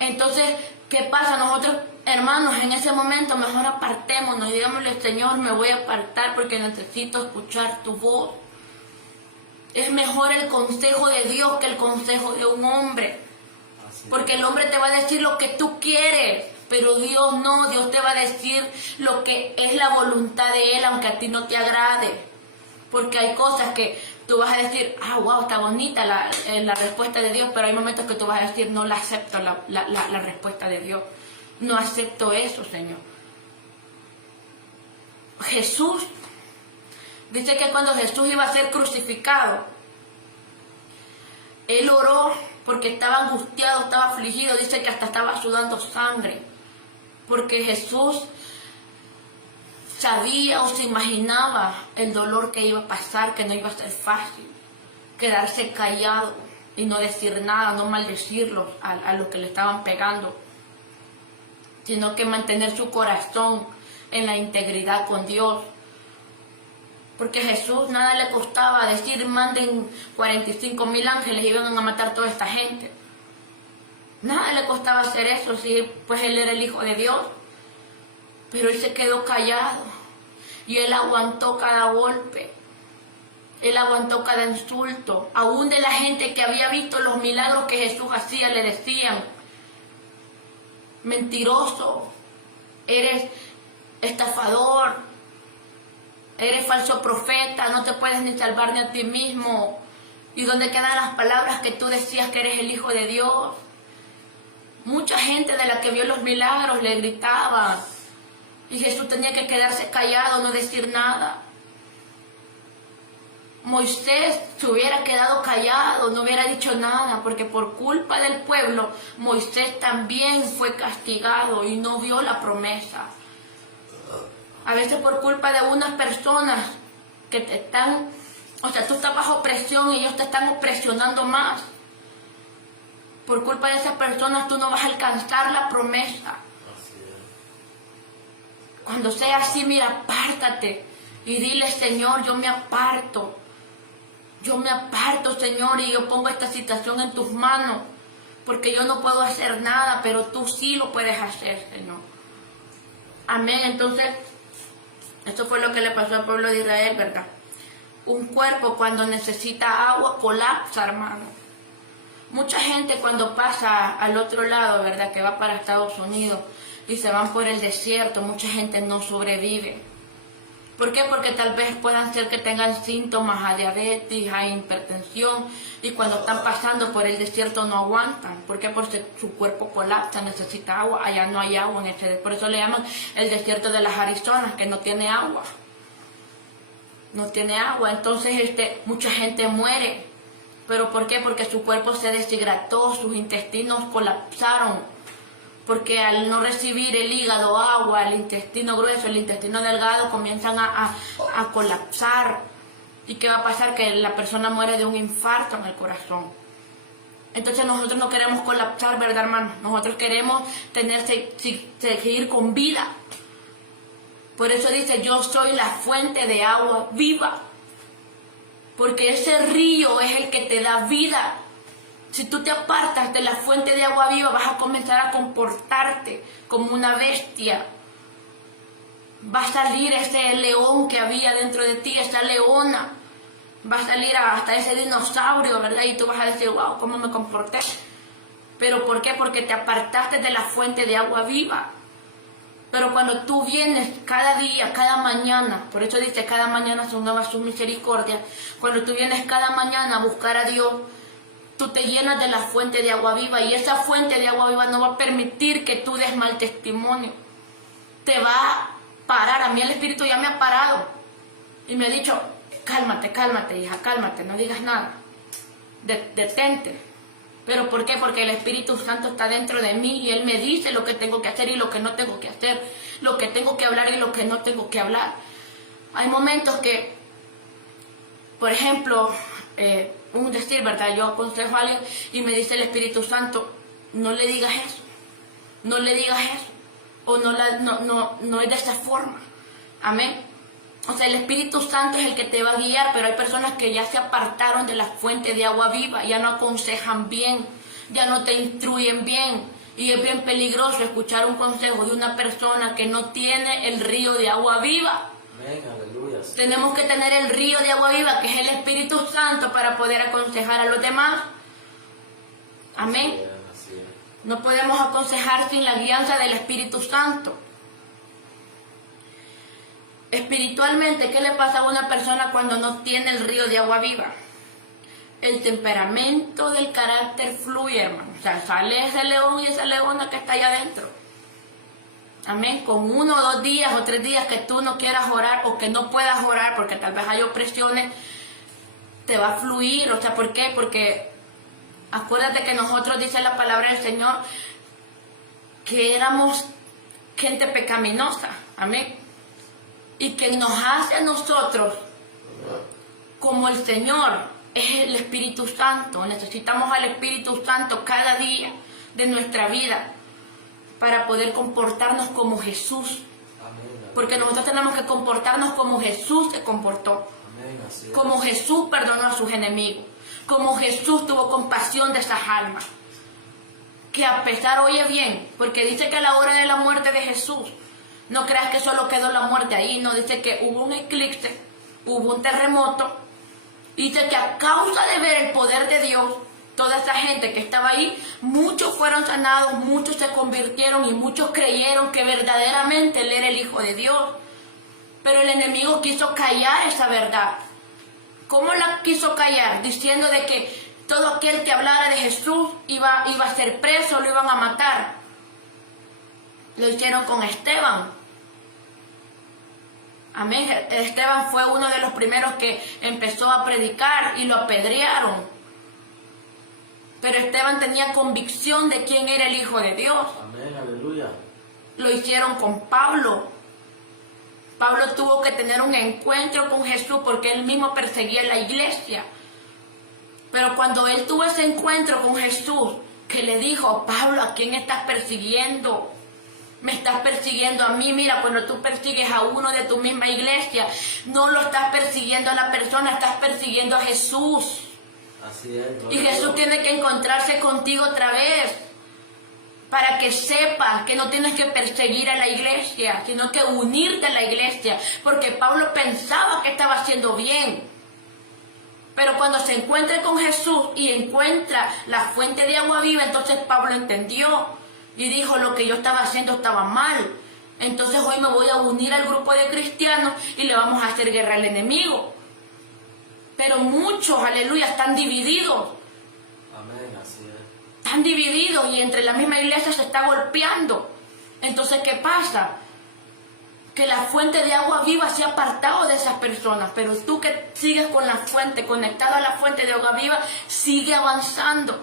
Entonces, ¿qué pasa? Nosotros, hermanos, en ese momento mejor apartémonos y digámosle, Señor, me voy a apartar porque necesito escuchar tu voz. Es mejor el consejo de Dios que el consejo de un hombre. Porque el hombre te va a decir lo que tú quieres, pero Dios no. Dios te va a decir lo que es la voluntad de Él, aunque a ti no te agrade. Porque hay cosas que tú vas a decir, wow, está bonita la respuesta de Dios, pero hay momentos que tú vas a decir, no la acepto la respuesta de Dios. No acepto eso, Señor. Jesús, dice que cuando Jesús iba a ser crucificado, Él oró porque estaba angustiado, estaba afligido, dice que hasta estaba sudando sangre, porque Jesús sabía o se imaginaba el dolor que iba a pasar, que no iba a ser fácil, quedarse callado y no decir nada, no maldecirlos a los que le estaban pegando, sino que mantener su corazón en la integridad con Dios. Porque a Jesús nada le costaba decir, manden 45,000 ángeles y vengan a matar toda esta gente. Nada le costaba hacer eso, sí, pues él era el Hijo de Dios. Pero él se quedó callado y él aguantó cada golpe. Él aguantó cada insulto. Aún de la gente que había visto los milagros que Jesús hacía, le decían, mentiroso, eres estafador, eres falso profeta, no te puedes ni salvar ni a ti mismo. ¿Y dónde quedan las palabras que tú decías que eres el Hijo de Dios? Mucha gente de la que vio los milagros le gritaba. Y Jesús tenía que quedarse callado, no decir nada. Moisés se hubiera quedado callado, no hubiera dicho nada, porque por culpa del pueblo, Moisés también fue castigado y no vio la promesa. A veces por culpa de unas personas que te están, o sea, tú estás bajo presión y ellos te están presionando más. Por culpa de esas personas tú no vas a alcanzar la promesa. Cuando sea así, mira, apártate y dile, Señor, yo me aparto. Yo me aparto, Señor, y yo pongo esta situación en tus manos, porque yo no puedo hacer nada, pero tú sí lo puedes hacer, Señor. Amén. Entonces, esto fue lo que le pasó al pueblo de Israel, ¿verdad? Un cuerpo cuando necesita agua colapsa, hermano. Mucha gente cuando pasa al otro lado, ¿verdad?, que va para Estados Unidos y se van por el desierto, mucha gente no sobrevive. ¿Por qué? Porque tal vez puedan ser que tengan síntomas a diabetes, a hipertensión, y cuando están pasando por el desierto no aguantan. ¿Por qué? Porque su cuerpo colapsa, necesita agua, allá no hay agua en ese. Por eso le llaman el desierto de las Arizonas, que no tiene agua. No tiene agua, entonces mucha gente muere. ¿Pero por qué? Porque su cuerpo se deshidrató, sus intestinos colapsaron. Porque al no recibir el hígado agua, el intestino grueso, el intestino delgado comienzan a colapsar. ¿Y qué va a pasar? Que la persona muere de un infarto en el corazón. Entonces nosotros no queremos colapsar, ¿verdad, hermano? Nosotros queremos seguir con vida. Por eso dice, yo soy la fuente de agua viva. Porque ese río es el que te da vida. Si tú te apartas de la fuente de agua viva, vas a comenzar a comportarte como una bestia. Va a salir ese león que había dentro de ti, esa leona. Va a salir hasta ese dinosaurio, ¿verdad? Y tú vas a decir, wow, ¿cómo me comporté? ¿Pero por qué? Porque te apartaste de la fuente de agua viva. Pero cuando tú vienes cada día, cada mañana, por eso dice, cada mañana son nuevas sus misericordias. Cuando tú vienes cada mañana a buscar a Dios, tú te llenas de la fuente de agua viva, y esa fuente de agua viva no va a permitir que tú des mal testimonio. Te va a parar. A mí el Espíritu ya me ha parado y me ha dicho, cálmate, cálmate, hija, cálmate, no digas nada. Detente. ¿Pero por qué? Porque el Espíritu Santo está dentro de mí y Él me dice lo que tengo que hacer y lo que no tengo que hacer, lo que tengo que hablar y lo que no tengo que hablar. Hay momentos que, por ejemplo, un decir, ¿verdad? Yo aconsejo a alguien y me dice el Espíritu Santo, no le digas eso, no le digas eso, o no es de esa forma. Amén. O sea, el Espíritu Santo es el que te va a guiar, pero hay personas que ya se apartaron de la fuente de agua viva, ya no aconsejan bien, ya no te instruyen bien. Y es bien peligroso escuchar un consejo de una persona que no tiene el río de agua viva. Amén, aleluya. Tenemos que tener el río de agua viva, que es el Espíritu Santo, para poder aconsejar a los demás. Amén. Así es. No podemos aconsejar sin la guianza del Espíritu Santo. Espiritualmente, ¿qué le pasa a una persona cuando no tiene el río de agua viva? El temperamento del carácter fluye, hermano. O sea, sale ese león y esa leona que está allá adentro. Amén. Con 1 o 2 días o 3 días que tú no quieras orar o que no puedas orar porque tal vez hay opresiones, te va a fluir. O sea, ¿por qué? Porque acuérdate que nosotros, dice la palabra del Señor, que éramos gente pecaminosa. Amén. Y que nos hace a nosotros como el Señor es el Espíritu Santo. Necesitamos al Espíritu Santo cada día de nuestra vida para poder comportarnos como Jesús. Amén. Porque nosotros tenemos que comportarnos como Jesús se comportó. Como Jesús perdonó a sus enemigos. Como Jesús tuvo compasión de esas almas. Que a pesar, oye bien, porque dice que a la hora de la muerte de Jesús, no creas que solo quedó la muerte ahí, no, dice que hubo un eclipse, hubo un terremoto, dice que a causa de ver el poder de Dios, toda esa gente que estaba ahí, muchos fueron sanados, muchos se convirtieron y muchos creyeron que verdaderamente Él era el Hijo de Dios. Pero el enemigo quiso callar esa verdad. ¿Cómo la quiso callar? Diciendo de que todo aquel que hablara de Jesús iba a ser preso, lo iban a matar. Lo hicieron con Esteban. Amén. Esteban fue uno de los primeros que empezó a predicar y lo apedrearon. Pero Esteban tenía convicción de quién era el Hijo de Dios. Amén, aleluya. Lo hicieron con Pablo. Pablo tuvo que tener un encuentro con Jesús porque él mismo perseguía la iglesia. Pero cuando él tuvo ese encuentro con Jesús, que le dijo, Pablo, ¿a quién estás persiguiendo? Me estás persiguiendo a mí. Mira, cuando tú persigues a uno de tu misma iglesia, no lo estás persiguiendo a la persona, estás persiguiendo a Jesús. Así es. Y Jesús tiene que encontrarse contigo otra vez, para que sepas que no tienes que perseguir a la iglesia, sino que unirte a la iglesia, porque Pablo pensaba que estaba haciendo bien. Pero cuando se encuentre con Jesús y encuentra la fuente de agua viva, entonces Pablo entendió y dijo, lo que yo estaba haciendo estaba mal. Entonces hoy me voy a unir al grupo de cristianos y le vamos a hacer guerra al enemigo. Pero muchos, aleluya, están divididos. Amén, así es. Están divididos y entre la misma iglesia se está golpeando. Entonces, ¿qué pasa? Que la fuente de agua viva se ha apartado de esas personas, pero tú que sigues con la fuente, conectado a la fuente de agua viva, sigue avanzando.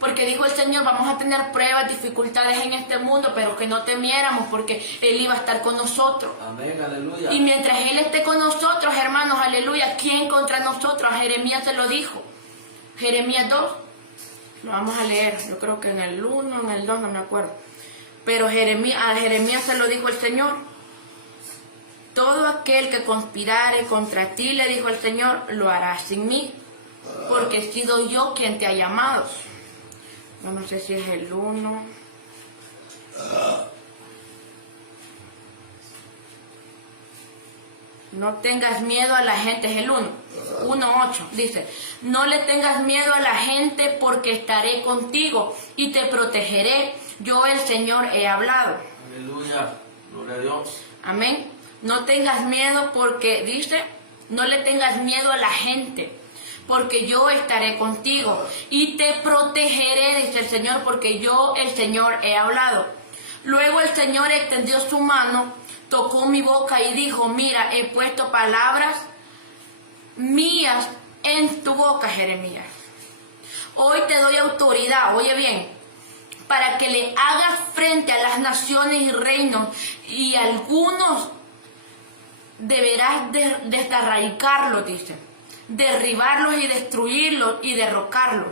Porque dijo el Señor, vamos a tener pruebas, dificultades en este mundo, pero que no temiéramos porque Él iba a estar con nosotros. Amén, aleluya. Y mientras Él esté con nosotros, hermanos, aleluya, ¿quién contra nosotros? A Jeremías se lo dijo. Jeremías 2, lo vamos a leer, yo creo que en el 1, en el 2, no me acuerdo. Pero a Jeremías se lo dijo el Señor. Todo aquel que conspirare contra ti, le dijo el Señor, lo hará sin mí, porque he sido yo quien te ha llamado. No sé si es el 1. No tengas miedo a la gente, es el 1. 1:8 dice, no le tengas miedo a la gente porque estaré contigo y te protegeré. Yo el Señor he hablado. Aleluya, gloria a Dios. Amén. No tengas miedo porque, dice, no le tengas miedo a la gente, porque yo estaré contigo y te protegeré, dice el Señor, porque yo, el Señor, he hablado. Luego el Señor extendió su mano, tocó mi boca y dijo, mira, he puesto palabras mías en tu boca, Jeremías. Hoy te doy autoridad, oye bien, para que le hagas frente a las naciones y reinos, y algunos deberás desarraigarlos, dice, derribarlos y destruirlos y derrocarlos,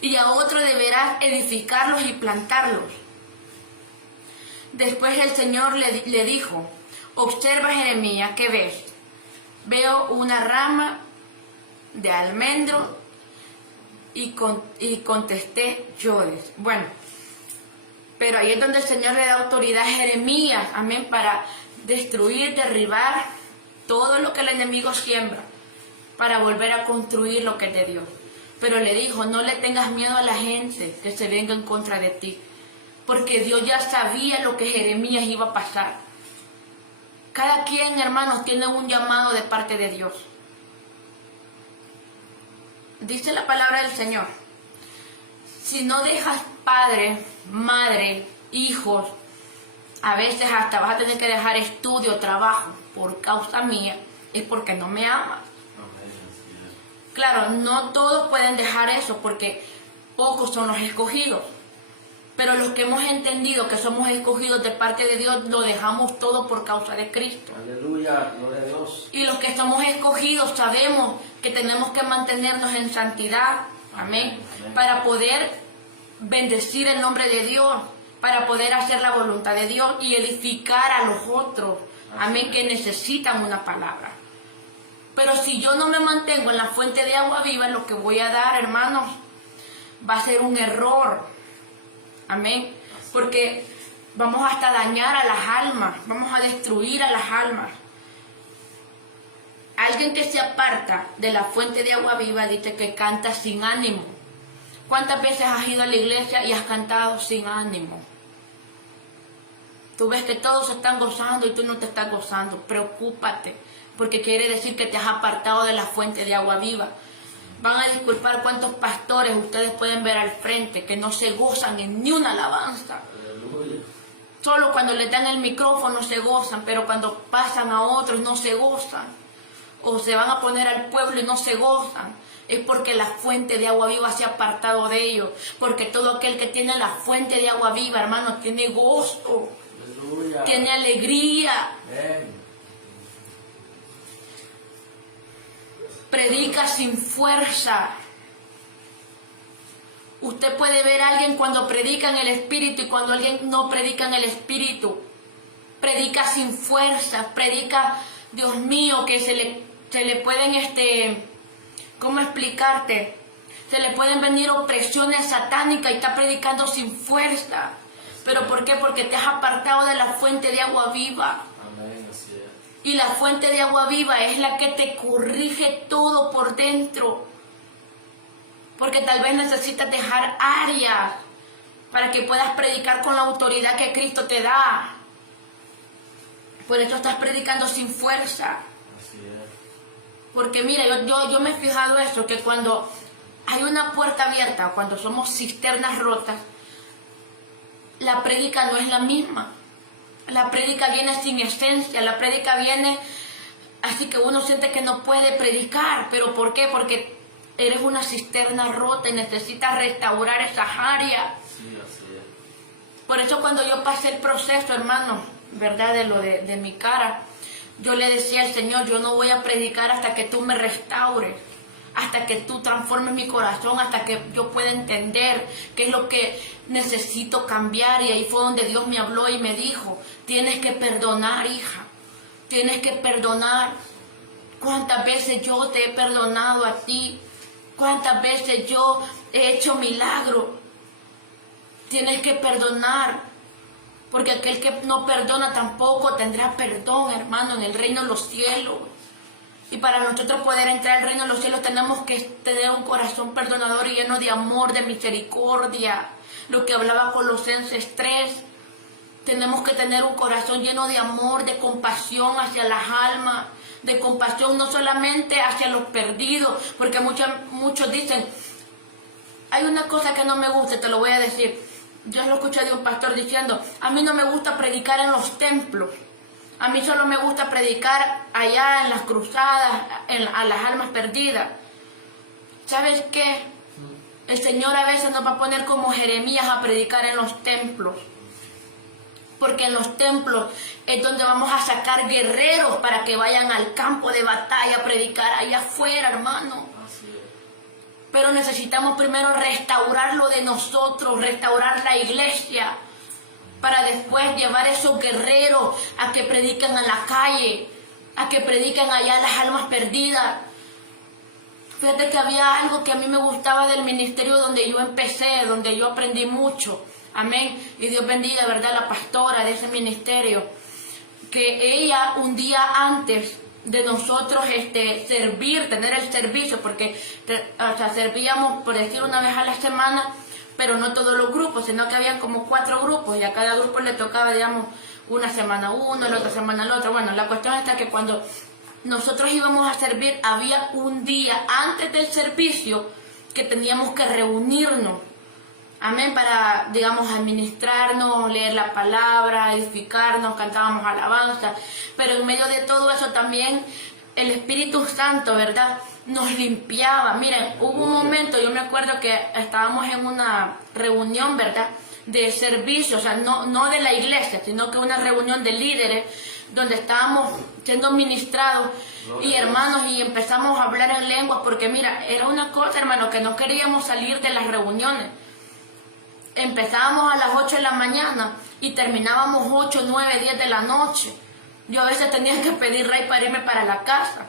y a otros deberás edificarlos y plantarlos. Después el Señor le dijo, observa, Jeremías, ¿qué ves? Veo una rama de almendro y contesté yo. Bueno, pero ahí es donde el Señor le da autoridad a Jeremías, amén, para destruir, derribar todo lo que el enemigo siembra, para volver a construir lo que es de Dios. Pero le dijo, no le tengas miedo a la gente que se venga en contra de ti, porque Dios ya sabía lo que Jeremías iba a pasar. Cada quien, hermanos, tiene un llamado de parte de Dios. Dice la palabra del Señor, si no dejas padre, madre, hijos, a veces hasta vas a tener que dejar estudio, trabajo, por causa mía, es porque no me amas. Claro, no todos pueden dejar eso porque pocos son los escogidos. Pero los que hemos entendido que somos escogidos de parte de Dios, lo dejamos todo por causa de Cristo. Aleluya, gloria a Dios. Y los que somos escogidos sabemos que tenemos que mantenernos en santidad, amén, para poder bendecir el nombre de Dios, para poder hacer la voluntad de Dios y edificar a los otros, Amén, que necesitan una palabra. Pero si yo no me mantengo en la fuente de agua viva, lo que voy a dar, hermanos, va a ser un error. Amén. Porque vamos hasta dañar a las almas, vamos a destruir a las almas. Alguien que se aparta de la fuente de agua viva dice que canta sin ánimo. ¿Cuántas veces has ido a la iglesia y has cantado sin ánimo? Tú ves que todos se están gozando y tú no te estás gozando. Preocúpate, porque quiere decir que te has apartado de la fuente de agua viva. Van a disculpar cuántos pastores ustedes pueden ver al frente que no se gozan en ni una alabanza. Aleluya. Solo cuando les dan el micrófono se gozan, pero cuando pasan a otros no se gozan. O se van a poner al pueblo y no se gozan. Es porque la fuente de agua viva se ha apartado de ellos. Porque todo aquel que tiene la fuente de agua viva, hermano, tiene gozo. Aleluya. Tiene alegría. Amén. Predica sin fuerza. Usted puede ver a alguien cuando predica en el Espíritu y cuando alguien no predica en el Espíritu. Predica sin fuerza, predica, Dios mío, que se le pueden, ¿cómo explicarte? Se le pueden venir opresiones satánicas y está predicando sin fuerza. ¿Pero por qué? Porque te has apartado de la fuente de agua viva. Amén, así es. Y la fuente de agua viva es la que te corrige todo por dentro. Porque tal vez necesitas dejar áreas para que puedas predicar con la autoridad que Cristo te da. Por eso estás predicando sin fuerza. Así es. Porque mira, yo me he fijado eso, que cuando hay una puerta abierta, cuando somos cisternas rotas, la prédica no es la misma. La prédica viene sin esencia, la prédica viene así que uno siente que no puede predicar. ¿Pero por qué? Porque eres una cisterna rota y necesitas restaurar esas áreas. Sí, así es. Por eso cuando yo pasé el proceso, hermano, ¿verdad? De mi cara, yo le decía al Señor, yo no voy a predicar hasta que tú me restaures, hasta que tú transformes mi corazón, hasta que yo pueda entender qué es lo que necesito cambiar. Y ahí fue donde Dios me habló y me dijo, tienes que perdonar, hija, tienes que perdonar. ¿Cuántas veces yo te he perdonado a ti? ¿Cuántas veces yo he hecho milagro? Tienes que perdonar, porque aquel que no perdona tampoco tendrá perdón, hermano, en el reino de los cielos. Y para nosotros poder entrar al reino de los cielos tenemos que tener un corazón perdonador y lleno de amor, de misericordia. Lo que hablaba Colosenses 3. Tenemos que tener un corazón lleno de amor, de compasión hacia las almas, de compasión no solamente hacia los perdidos, porque muchos dicen, hay una cosa que no me gusta, te lo voy a decir. Yo lo escuché de un pastor diciendo, a mí no me gusta predicar en los templos. A mí solo me gusta predicar allá en las cruzadas, a las almas perdidas. ¿Sabes qué? El Señor a veces nos va a poner como Jeremías a predicar en los templos. Porque en los templos es donde vamos a sacar guerreros para que vayan al campo de batalla a predicar allá afuera, hermano. Así es. Pero necesitamos primero restaurar lo de nosotros, restaurar la iglesia, para después llevar esos guerreros a que prediquen en la calle, a que prediquen allá las almas perdidas. Fíjate que había algo que a mí me gustaba del ministerio donde yo empecé, donde yo aprendí mucho. Amén. Y Dios bendiga, ¿verdad?, la pastora de ese ministerio. Que ella un día antes de nosotros servir, tener el servicio, porque servíamos, por decir, una vez a la semana, pero no todos los grupos, sino que habían como 4 grupos y a cada grupo le tocaba, digamos, una semana uno, la otra semana el otro. Bueno, la cuestión está que cuando nosotros íbamos a servir, había un día antes del servicio que teníamos que reunirnos, amén, para, digamos, administrarnos, leer la palabra, edificarnos, cantábamos alabanza, pero en medio de todo eso también el Espíritu Santo, ¿verdad?, nos limpiaba. Miren, hubo un momento, yo me acuerdo que estábamos en una reunión, ¿verdad?, de servicio, o sea, no de la iglesia, sino que una reunión de líderes, donde estábamos siendo ministrados, y hermanos, y empezamos a hablar en lenguas, porque mira, era una cosa, hermanos, que no queríamos salir de las reuniones. Empezábamos a las 8 de la mañana y terminábamos 8, 9, 10 de la noche. Yo a veces tenía que pedir rey para irme para la casa,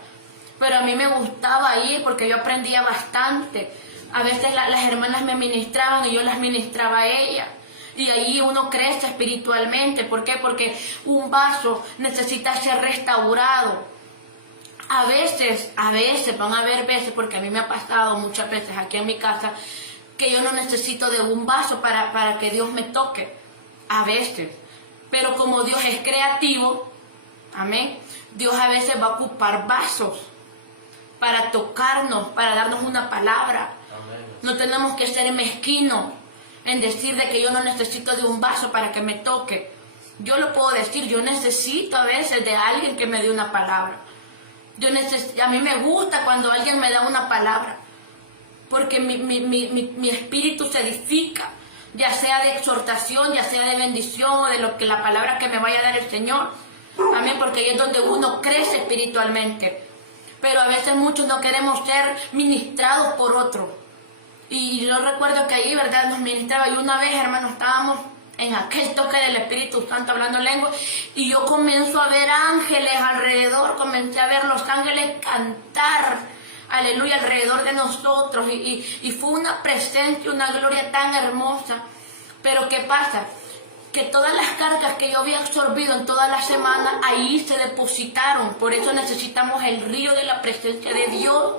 pero a mí me gustaba ir porque yo aprendía bastante. A veces las hermanas me ministraban y yo las ministraba a ellas. Y ahí uno crece espiritualmente. ¿Por qué? Porque un vaso necesita ser restaurado. A veces, van a haber veces, porque a mí me ha pasado muchas veces aquí en mi casa, que yo no necesito de un vaso para que Dios me toque. A veces. Pero como Dios es creativo, amén, Dios a veces va a ocupar vasos para tocarnos, para darnos una palabra. Amén. No tenemos que ser mezquinos en decir de que yo no necesito de un vaso para que me toque. Yo lo puedo decir, yo necesito a veces de alguien que me dé una palabra. A mí me gusta cuando alguien me da una palabra, porque mi espíritu se edifica, ya sea de exhortación, ya sea de bendición o de lo que la palabra que me vaya a dar el Señor. Amén, porque ahí es donde uno crece espiritualmente. Pero a veces muchos no queremos ser ministrados por otro. Y yo recuerdo que ahí, ¿verdad?, nos ministraba. Y una vez, hermano, estábamos en aquel toque del Espíritu Santo hablando lengua, y yo comienzo a ver ángeles alrededor, comencé a ver los ángeles cantar, aleluya, alrededor de nosotros, y fue una presencia, una gloria tan hermosa. Pero ¿qué pasa? Que todas las cargas que yo había absorbido en toda la semana, ahí se depositaron. Por eso necesitamos el río de la presencia de Dios.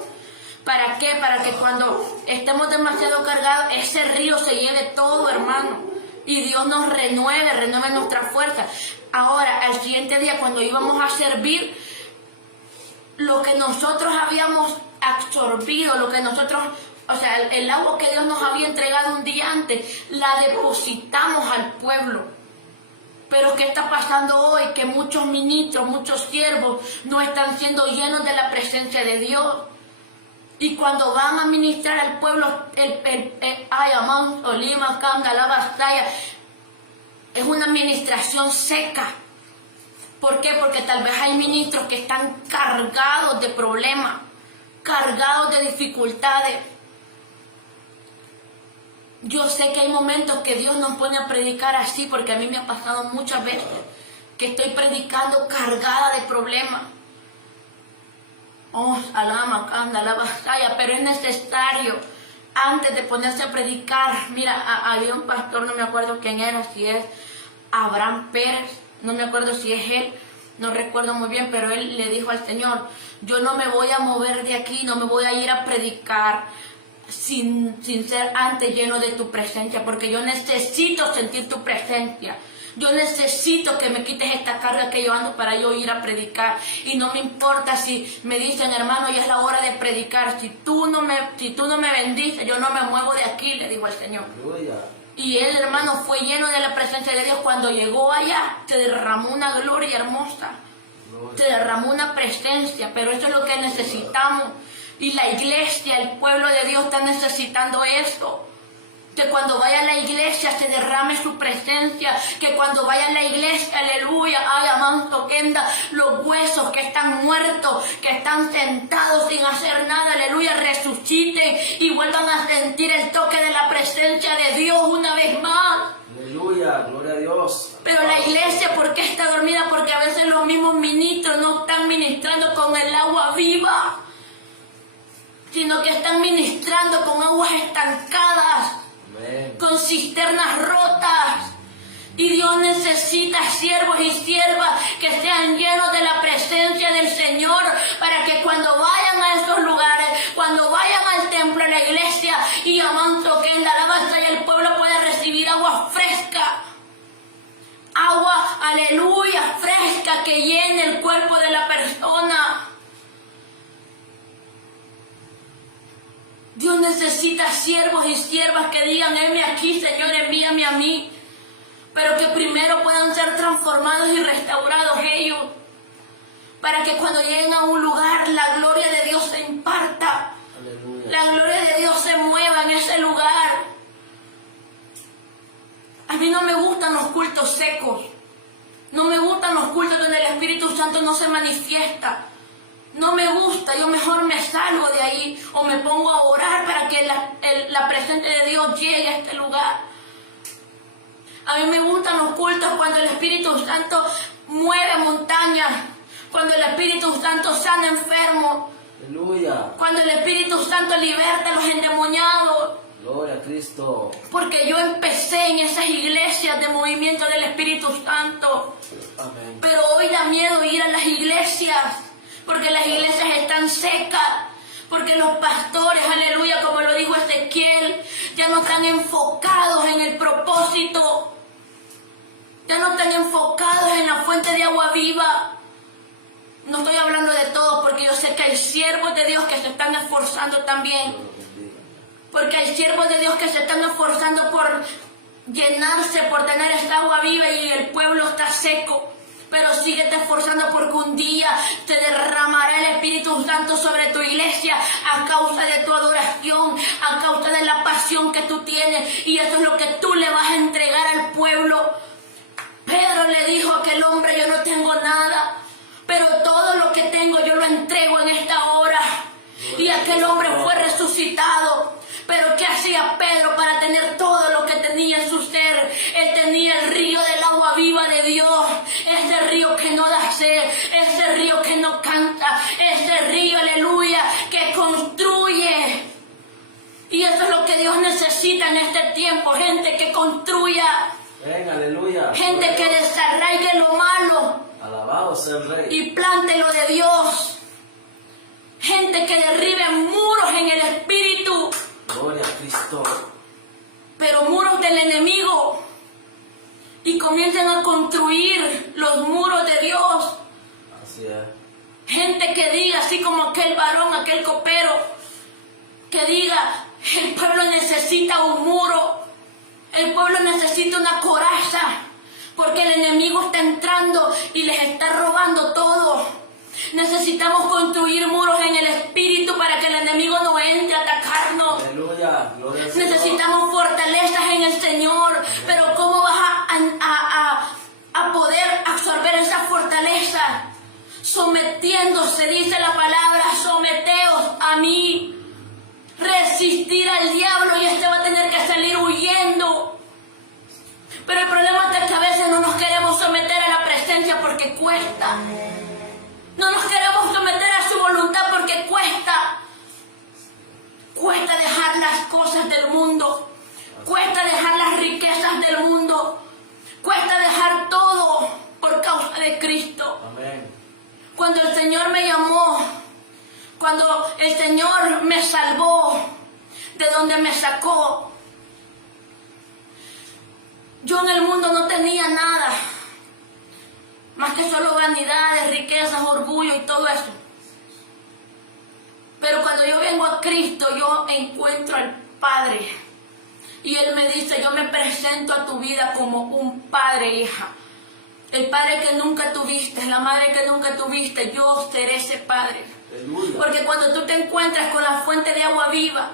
¿Para qué? Para que cuando estemos demasiado cargados, ese río se lleve todo, hermano. Y Dios nos renueve nuestra fuerza. Ahora, al siguiente día, cuando íbamos a servir, lo que nosotros habíamos absorbido, o sea, el agua que Dios nos había entregado un día antes, la depositamos al pueblo. Pero ¿qué está pasando hoy? Que muchos ministros, muchos siervos no están siendo llenos de la presencia de Dios. Y cuando van a ministrar al pueblo, es una administración seca. ¿Por qué? Porque tal vez hay ministros que están cargados de problemas, cargados de dificultades. Yo sé que hay momentos que Dios nos pone a predicar así, porque a mí me ha pasado muchas veces que estoy predicando cargada de problemas. Pero es necesario, antes de ponerse a predicar. Mira, había un pastor, no me acuerdo quién era, si es Abraham Pérez, no me acuerdo si es él, no recuerdo muy bien, pero él le dijo al Señor: yo no me voy a mover de aquí, no me voy a ir a predicar sin ser antes lleno de tu presencia, porque yo necesito sentir tu presencia. Yo necesito que me quites esta carga que yo ando para yo ir a predicar. Y no me importa si me dicen: hermano, ya es la hora de predicar. Si tú no me bendices, yo no me muevo de aquí, le digo al Señor. Aleluya. Y él, hermano, fue lleno de la presencia de Dios. Cuando llegó allá, se derramó una gloria hermosa. Se derramó una presencia. Pero eso es lo que necesitamos. Y la iglesia, el pueblo de Dios está necesitando esto. Que cuando vaya a la iglesia se derrame su presencia. Que cuando vaya a la iglesia, aleluya, ay, amanto, quenda, los huesos que están muertos, que están sentados sin hacer nada, aleluya, resuciten y vuelvan a sentir el toque de la presencia de Dios una vez más. Aleluya, gloria a Dios. Pero la iglesia, ¿por qué está dormida? Porque a veces los mismos ministros no están ministrando con el agua viva, sino que están ministrando con aguas estancadas. Amén. Con cisternas rotas. Y Dios necesita siervos y siervas que sean llenos de la presencia del Señor, para que cuando vayan a esos lugares, cuando vayan al templo, a la iglesia, y amanto que en la alabanza y el pueblo pueda recibir agua fresca. Agua, aleluya, fresca, que llene el cuerpo de la persona. Dios necesita siervos y siervas que digan: heme aquí, Señor, envíame a mí. Pero que primero puedan ser transformados y restaurados ellos, para que cuando lleguen a un lugar, la gloria de Dios se imparta. Aleluya. La gloria de Dios se mueva en ese lugar. A mí no me gustan los cultos secos. No me gustan los cultos donde el Espíritu Santo no se manifiesta. No me gusta, yo mejor me salgo de ahí o me pongo a orar para que la presencia de Dios llegue a este lugar. A mí me gustan los cultos cuando el Espíritu Santo mueve montañas, cuando el Espíritu Santo sana enfermos, Aleluya. cuando el Espíritu Santo liberta a los endemoniados. Gloria a Cristo. Porque yo empecé en esas iglesias de movimiento del Espíritu Santo. Amén. Pero hoy da miedo ir a las iglesias, porque las iglesias están secas, porque los pastores, aleluya, como lo dijo Ezequiel, ya no están enfocados en el propósito, ya no están enfocados en la fuente de agua viva. No estoy hablando de todos, porque yo sé que hay siervos de Dios que se están esforzando también, porque hay siervos de Dios que se están esforzando por llenarse, por tener esta agua viva, y el pueblo está seco. Pero síguete esforzando, porque un día te derramará el Espíritu Santo sobre tu iglesia a causa de tu adoración, a causa de la pasión que tú tienes, y eso es lo que tú le vas a entregar al pueblo. Pedro le dijo a aquel hombre: yo no tengo nada, pero todo lo que tengo yo lo entrego en esta hora. Y aquel hombre fue resucitado. Pero ¿qué hacía Pedro para tener todo lo que tenía en su ser? Él tenía el río del agua viva de Dios, ese río que no da sed, ese río que no canta, ese río, aleluya, que construye. Y eso es lo que Dios necesita en este tiempo: gente que construya, Ven, aleluya. gente que desarraigue lo malo Alabado sea el Rey. y plante lo de Dios, gente que derribe muros en el Espíritu, Gloria a Cristo. pero muros del enemigo, y comiencen a construir los muros de Dios. Así es. Gente que diga, así como aquel varón, aquel copero, que diga: el pueblo necesita un muro, el pueblo necesita una coraza, porque el enemigo está entrando y les está robando todo. Necesitamos construir muros en el Espíritu para que el enemigo no entre a atacarnos. Aleluya. Gloria al Señor. Necesitamos fortalezas en el Señor. Pero ¿cómo vas a poder absorber esa fortaleza? Sometiéndose, dice la palabra: someteos a mí. Resistir al diablo, y este va a tener que salir huyendo. Pero el problema es que a veces no nos queremos someter a la presencia porque cuesta. No nos queremos someter a su voluntad porque cuesta. Cuesta dejar las cosas del mundo. Cuesta dejar las riquezas del mundo. Cuesta dejar todo por causa de Cristo. Amén. Cuando el Señor me llamó, cuando el Señor me salvó de donde me sacó, yo en el mundo no tenía nada más que solo vanidades, riquezas, orgullo y todo eso. Pero cuando yo vengo a Cristo, yo encuentro al Padre. Y Él me dice: yo me presento a tu vida como un padre, hija. El padre que nunca tuviste, la madre que nunca tuviste, yo seré ese padre. Aleluya. Porque cuando tú te encuentras con la fuente de agua viva,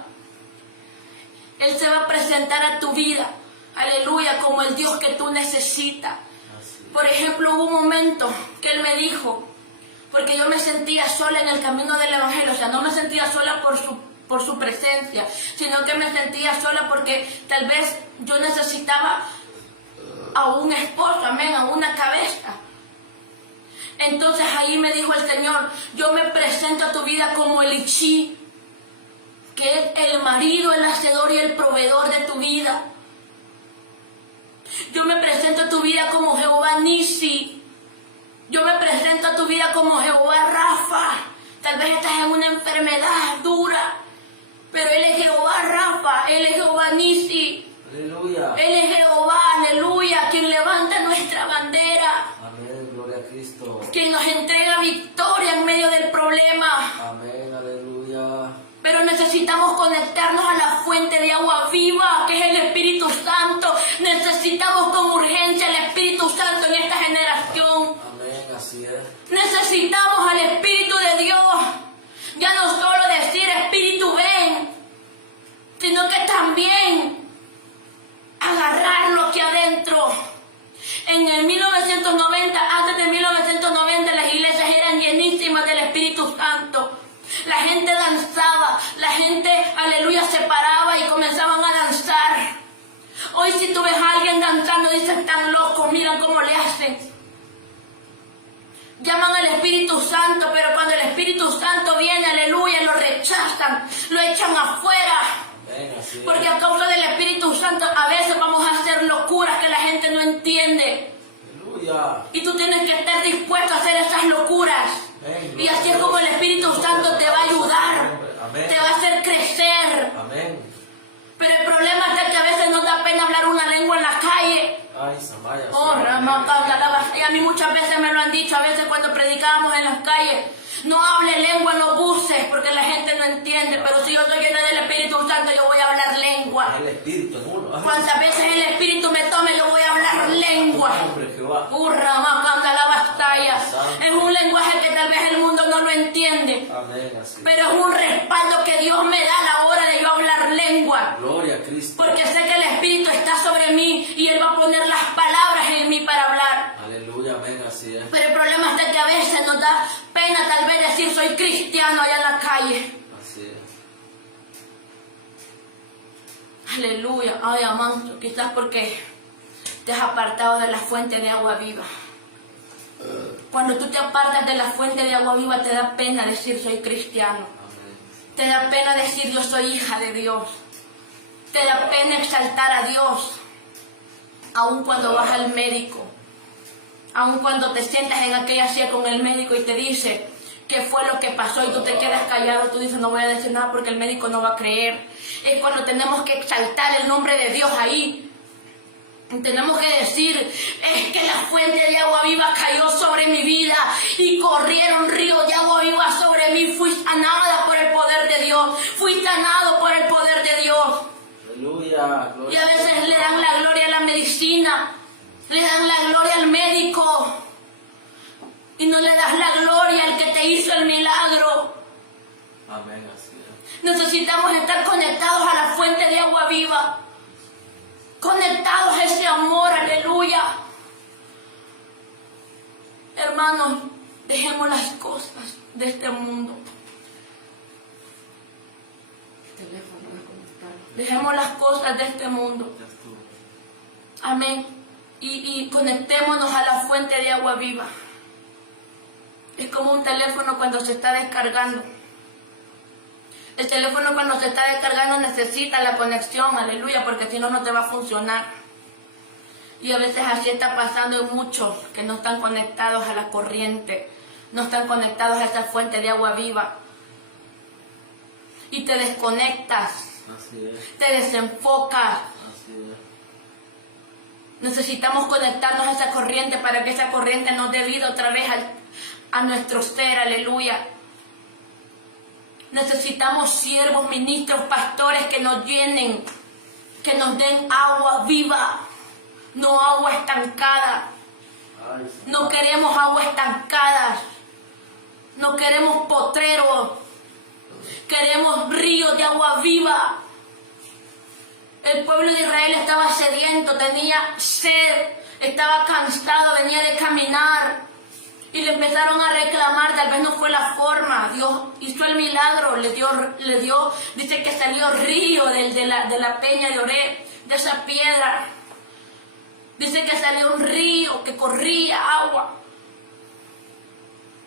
Él se va a presentar a tu vida, aleluya, como el Dios que tú necesitas. Por ejemplo, hubo un momento que Él me dijo, porque yo me sentía sola en el camino del Evangelio, o sea, no me sentía sola por su presencia, sino que me sentía sola porque tal vez yo necesitaba a un esposo, amén, a una cabeza. Entonces ahí me dijo el Señor: yo me presento a tu vida como el Ichi, que es el marido, el hacedor y el proveedor de tu vida. Yo me presento a tu vida como Jehová Nisi. Yo me presento a tu vida como Jehová Rafa. Tal vez estás en una enfermedad dura, pero Él es Jehová Rafa, Él es Jehová Nisi. Aleluya. Él es Jehová, aleluya, quien levanta nuestra bandera, Amén. Gloria a Cristo. quien nos entrega victoria en medio del problema. Amén. Aleluya. Pero necesitamos conectarnos a la fuente de agua viva, que es el Espíritu Santo. Necesitamos con urgencia el Espíritu Santo en esta generación. Amén. Así es. Necesitamos al Espíritu de Dios. Ya no solo decir: Espíritu, ven, sino que también agarrarlo aquí adentro. En el 1990, antes de 1990, las iglesias eran llenísimas del Espíritu Santo. La gente danzaba, la gente, aleluya, se paraba y comenzaban a danzar. Hoy si tú ves a alguien danzando, dicen: están locos, miran cómo le hacen. llaman al Espíritu Santo, pero cuando el Espíritu Santo viene, aleluya, lo rechazan, lo echan afuera. Amén, así es. Porque a causa del Espíritu Santo a veces vamos a hacer locuras que la gente no entiende. Aleluya. Y tú tienes que estar dispuesto a hacer esas locuras. Amén. Y así es como el Espíritu Santo te va a ayudar, Amén. te va a hacer crecer. Amén. Pero el problema es que a veces nos da pena hablar una lengua en la calle. Ay, Samaya. Oh, y a mí muchas veces me lo han dicho, a veces cuando predicábamos en las calles, no hable lengua en los buses porque la gente no entiende, pero si yo estoy llena del Espíritu Santo yo voy a hablar lengua. El Espíritu en uno. Ay, Cuantas veces el Espíritu me tome yo voy a hablar lengua. Hombre, Jehová. La batalla. Es un lenguaje que tal vez el mundo no lo entiende, Amén, así. pero es un respaldo que Dios me da a la hora de yo hablar lengua. Gloria a Cristo. Porque sé que el Espíritu está sobre mí y Él va a poner las palabras en mí para hablar. Aleluya, amén, así es. Pero el problema es que a veces nos da pena tal vez decir soy cristiano allá en la calle. Así es. Aleluya. Ay, amado, quizás porque te has apartado de la fuente de agua viva. Cuando tú te apartas de la fuente de agua viva te da pena decir soy cristiano. Amén. Te da pena decir yo soy hija de Dios. Te da pena exaltar a Dios. Aun cuando vas al médico. Aun cuando te sientas en aquella silla con el médico y te dice qué fue lo que pasó y tú te quedas callado, tú dices no voy a decir nada porque el médico no va a creer. Es cuando tenemos que exaltar el nombre de Dios ahí. Tenemos que decir, es que la fuente de agua viva cayó sobre mi vida y corrieron ríos de agua viva sobre mí. Fui sanada por el poder de Dios. Fui sanado por el poder de Dios. Aleluya. Y Gloria a veces le dan la gloria a la medicina, le dan la gloria al médico y no le das la gloria al que te hizo el milagro. Amén, así es. Necesitamos estar conectados a la fuente de agua viva. Conectados a ese amor, aleluya. Hermanos, dejemos las cosas de este mundo. Dejemos las cosas de este mundo. Ya estuvo. Amén. Y conectémonos a la fuente de agua viva. Es como un teléfono cuando se está descargando. El teléfono cuando se está descargando necesita la conexión, aleluya, porque si no, no te va a funcionar. Y a veces así está pasando en muchos que no están conectados a la corriente, no están conectados a esa fuente de agua viva. Y te desconectas, Así es. te desenfocas. Así es. Necesitamos conectarnos a esa corriente para que esa corriente nos dé vida otra vez a nuestro ser, aleluya. Necesitamos siervos, ministros, pastores que nos llenen, que nos den agua viva, no agua estancada. Ay, No queremos agua estancada, no queremos potreros, queremos ríos de agua viva. El pueblo de Israel estaba sediento, tenía sed, estaba cansado, venía de caminar. Y le empezaron a reclamar, tal vez no fue la forma. Dios hizo el milagro, le dio, dice que salió río de la peña de Oreb, de esa piedra. Dice que salió un río que corría agua.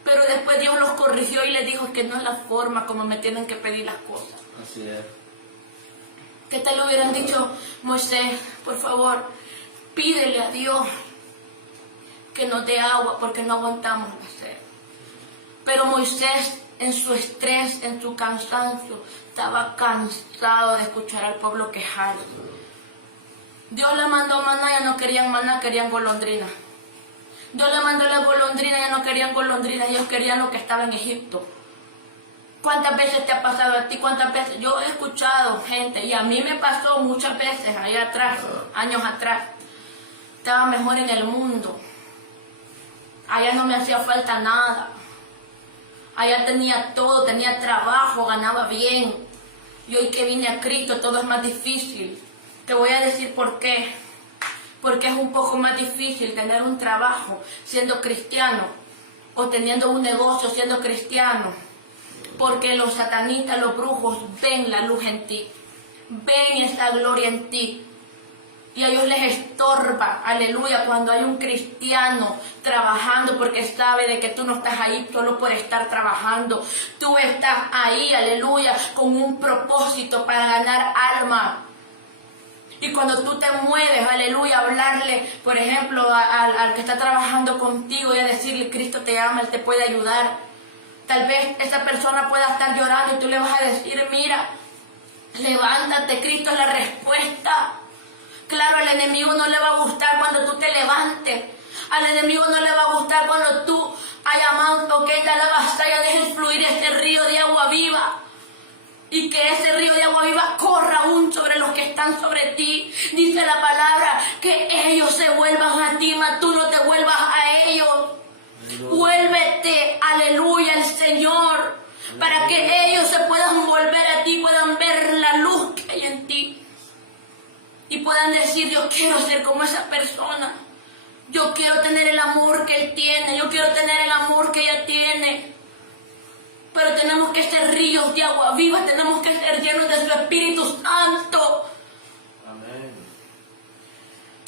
Pero después Dios los corrigió y les dijo que no es la forma como me tienen que pedir las cosas. así es. ¿Qué tal le hubieran dicho, Moisés, por favor, pídele a Dios que nos dé agua porque no aguantamos la sed? Pero Moisés, en su estrés, en su cansancio, estaba cansado de escuchar al pueblo quejarse. Dios le mandó maná, ya no querían maná, querían golondrina. Dios le mandó la golondrina, ya no querían golondrina, ellos querían lo que estaba en Egipto. ¿Cuántas veces te ha pasado a ti? ¿Cuántas veces? Yo he escuchado gente, y a mí me pasó muchas veces, allá atrás, años atrás. Estaba mejor en el mundo. Allá no me hacía falta nada. Allá tenía todo, tenía trabajo, ganaba bien. Y hoy que vine a Cristo todo es más difícil. Te voy a decir por qué. Porque es un poco más difícil tener un trabajo siendo cristiano o teniendo un negocio siendo cristiano. Porque los satanistas, los brujos ven la luz en ti. Ven esa gloria en ti. Y a ellos les estorba, aleluya, cuando hay un cristiano trabajando porque sabe de que tú no estás ahí solo por estar trabajando. Tú estás ahí, aleluya, con un propósito para ganar alma. Y cuando tú te mueves, aleluya, a hablarle, por ejemplo, al que está trabajando contigo y a decirle, Cristo te ama, Él te puede ayudar. Tal vez esa persona pueda estar llorando y tú le vas a decir, mira, levántate, Cristo es la respuesta. Claro, al enemigo no le va a gustar cuando tú te levantes. Al enemigo no le va a gustar cuando tú ayamando que la vasalla dejes fluir este río de agua viva. Y que ese río de agua viva corra aún sobre los que están sobre ti. Dice la palabra que ellos se vuelvan a ti, mas tú no te vuelvas a ellos. Vuélvete, aleluya, al Señor, para que ellos se puedan volver a ti, puedan ver la luz que hay en ti. Y puedan decir, yo quiero ser como esa persona. Yo quiero tener el amor que él tiene. Yo quiero tener el amor que ella tiene. Pero tenemos que ser ríos de agua viva. Tenemos que ser llenos de su Espíritu Santo. Amén.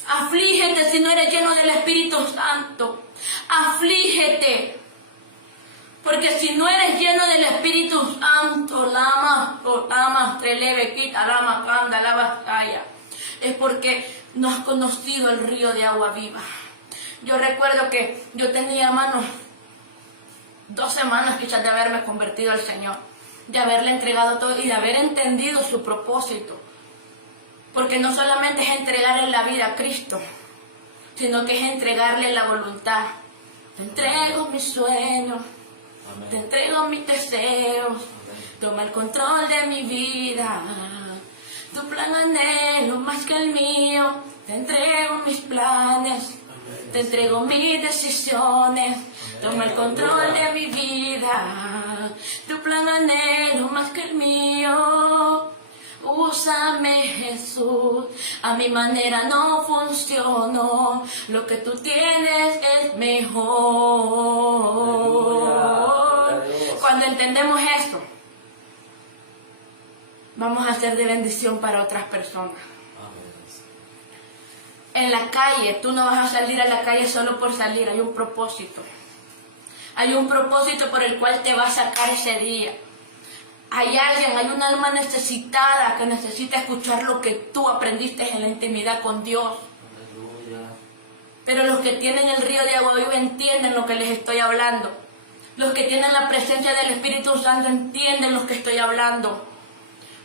Aflígete si no eres lleno del Espíritu Santo. Aflígete. Porque si no eres lleno del Espíritu Santo, lama, treleve, quita, lama, canda, la batalla. Es porque no has conocido el río de agua viva. Yo recuerdo que yo tenía, hermanos, 2 semanas quizás de haberme convertido al Señor, de haberle entregado todo y de haber entendido su propósito. Porque no solamente es entregarle la vida a Cristo, sino que es entregarle la voluntad. Te entrego mis sueños, Amén. te entrego mis deseos, Amén. toma el control de mi vida. Tu plan anhelo más que el mío, te entrego mis planes, te entrego mis decisiones, toma el control de mi vida. Tu plan anhelo más que el mío, úsame Jesús, a mi manera no funciono, lo que tú tienes es mejor. Cuando entendemos esto, vamos a ser de bendición para otras personas. En la calle, tú no vas a salir a la calle solo por salir, hay un propósito. Hay un propósito por el cual te va a sacar ese día. Hay alguien, hay un alma necesitada que necesita escuchar lo que tú aprendiste en la intimidad con Dios. Aleluya. Pero los que tienen el río de agua viva entienden lo que les estoy hablando. Los que tienen la presencia del Espíritu Santo entienden lo que estoy hablando.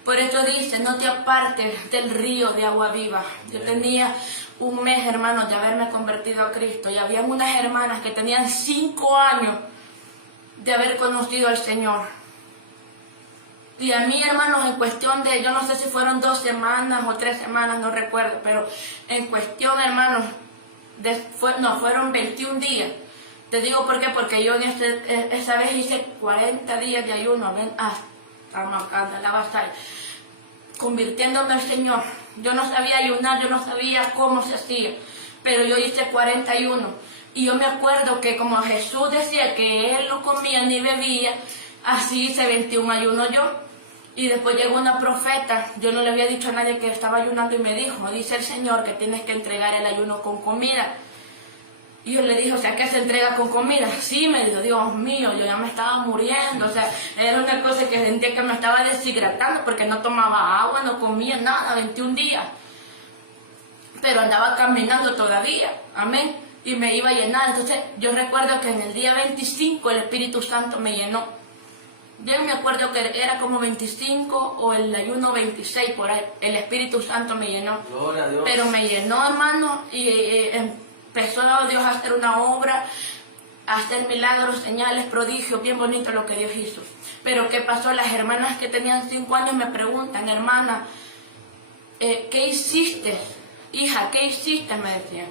Por eso dice, no te apartes del río de agua viva. Yo tenía un mes, hermanos, de haberme convertido a Cristo. Y había unas hermanas que tenían 5 años de haber conocido al Señor. Y a mí, hermanos, en cuestión de, yo no sé si fueron 2 semanas o 3 semanas, no recuerdo, pero en cuestión, hermanos, fueron 21 días. Te digo por qué, porque yo esa vez hice 40 días de ayuno, ven, la batalla, convirtiéndome al Señor. Yo no sabía ayunar, yo no sabía cómo se hacía, pero yo hice 41. Y yo me acuerdo que como Jesús decía que Él no comía ni bebía, así hice 21 ayunos yo. Y después llegó una profeta, yo no le había dicho a nadie que estaba ayunando y me dijo, dice el Señor que tienes que entregar el ayuno con comida. Y yo le dije, o sea, ¿qué se entrega con comida? Sí, me dijo, Dios mío, yo ya me estaba muriendo, o sea, era una cosa que sentía que me estaba deshidratando porque no tomaba agua, no comía nada, 21 días. Pero andaba caminando todavía, amén, y me iba a llenar. Entonces, yo recuerdo que en el día 25 el Espíritu Santo me llenó. Yo me acuerdo que era como 25 o el ayuno 26, por ahí, el Espíritu Santo me llenó. Gloria a Dios. Pero me llenó, hermano, y empezó Dios a hacer una obra, a hacer milagros, señales, prodigios, bien bonito lo que Dios hizo. Pero ¿qué pasó? Las hermanas que tenían 5 años me preguntan, hermana, ¿qué hiciste? Hija, ¿qué hiciste? Me decían,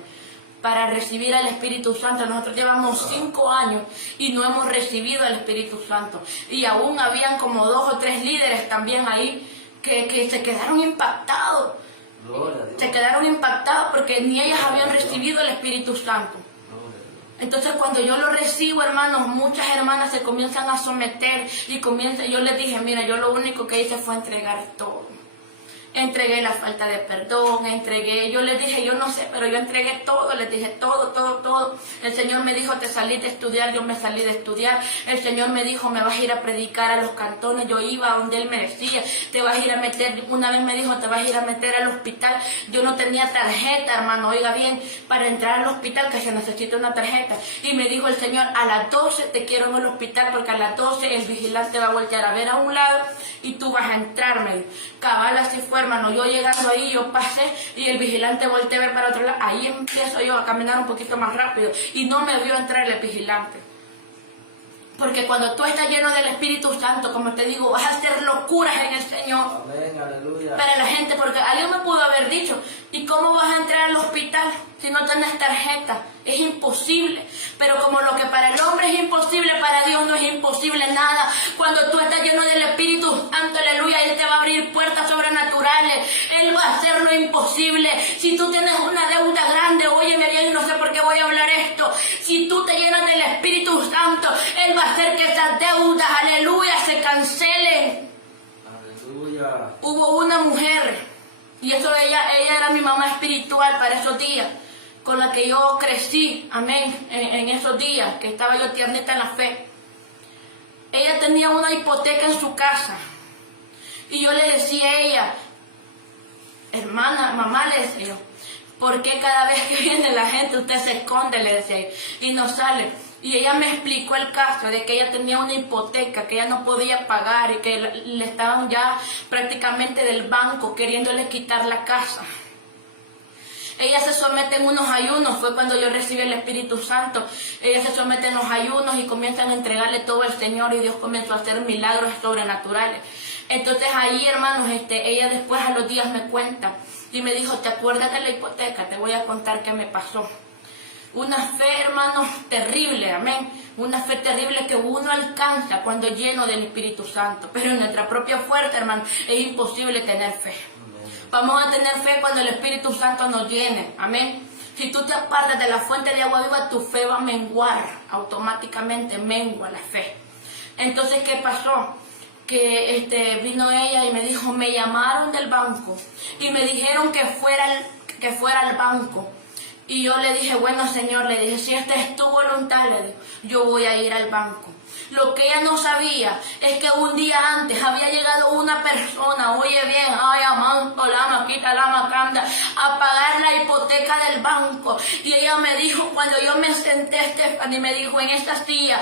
para recibir al Espíritu Santo. Nosotros llevamos 5 años y no hemos recibido al Espíritu Santo. Y aún habían como 2 o 3 líderes también ahí que se quedaron impactados. Se quedaron impactados porque ni ellas habían recibido el Espíritu Santo. Entonces cuando yo lo recibo, hermanos, muchas hermanas se comienzan a someter y yo les dije, mira, yo lo único que hice fue entregar todo. Entregué la falta de perdón, yo les dije, yo no sé, pero yo entregué todo, les dije todo. El Señor me dijo, te salí de estudiar, yo me salí de estudiar. El Señor me dijo, me vas a ir a predicar a los cantones, yo iba a donde Él me decía, te vas a ir a meter, una vez me dijo, te vas a ir a meter al hospital. Yo no tenía tarjeta, hermano, oiga bien, para entrar al hospital que se necesita una tarjeta. Y me dijo el Señor, a las 12 te quiero en el hospital, porque a las 12 el vigilante va a voltear a ver a un lado y tú vas a entrar, me dijo. Cabal, así fue, hermano. Yo llegando ahí, yo pasé y el vigilante volteó a ver para otro lado. Ahí empiezo yo a caminar un poquito más rápido y no me vio entrar el vigilante. Porque cuando tú estás lleno del Espíritu Santo, como te digo, vas a hacer locuras en el Señor. Amén, aleluya. Para la gente, porque alguien me pudo haber dicho, ¿y cómo vas a entrar al hospital si no tienes tarjeta? Es imposible. Pero como lo que para el hombre es imposible, para Dios no es imposible nada. Cuando tú estás lleno del Espíritu Santo, aleluya, Él te va a abrir puertas sobrenaturales. Él va a hacer lo imposible. Si tú tienes una deuda grande, óyeme bien, no sé por qué voy a hablar esto. Si tú te llenas del Espíritu Santo, Él va a hacer que esas deudas, aleluya, se cancelen. Aleluya. Hubo una mujer, y eso ella era mi mamá espiritual para esos días, con la que yo crecí, amén, en esos días, que estaba yo tiernita en la fe. Ella tenía una hipoteca en su casa, y yo le decía a ella, hermana, mamá, le decía yo, ¿por qué cada vez que viene la gente usted se esconde? Le decía ella, y no sale. Y ella me explicó el caso de que ella tenía una hipoteca, que ella no podía pagar y que le estaban ya prácticamente del banco queriéndole quitar la casa. Ella se somete en unos ayunos, fue cuando yo recibí el Espíritu Santo. Ella se somete en los ayunos y comienzan a entregarle todo al Señor y Dios comenzó a hacer milagros sobrenaturales. Entonces ahí, hermanos, ella después a los días me cuenta y me dijo, ¿te acuerdas de la hipoteca? Te voy a contar qué me pasó. Una fe, hermanos, terrible, amén. Una fe terrible que uno alcanza cuando es lleno del Espíritu Santo. Pero en nuestra propia fuerza, hermano, es imposible tener fe. Vamos a tener fe cuando el Espíritu Santo nos llene, amén. Si tú te apartas de la fuente de agua viva, tu fe va a menguar, automáticamente mengua la fe. Entonces, ¿qué pasó? Que vino ella y me dijo, me llamaron del banco y me dijeron que fuera al banco. Y yo le dije, bueno, Señor, le dije, si esta es tu voluntad, le digo, yo voy a ir al banco. Lo que ella no sabía es que un día antes había llegado una persona, oye bien, ay, amanto, la maquita, la macanda, a pagar la hipoteca del banco. Y ella me dijo, cuando yo me senté, Stephanie, me dijo, en esta silla,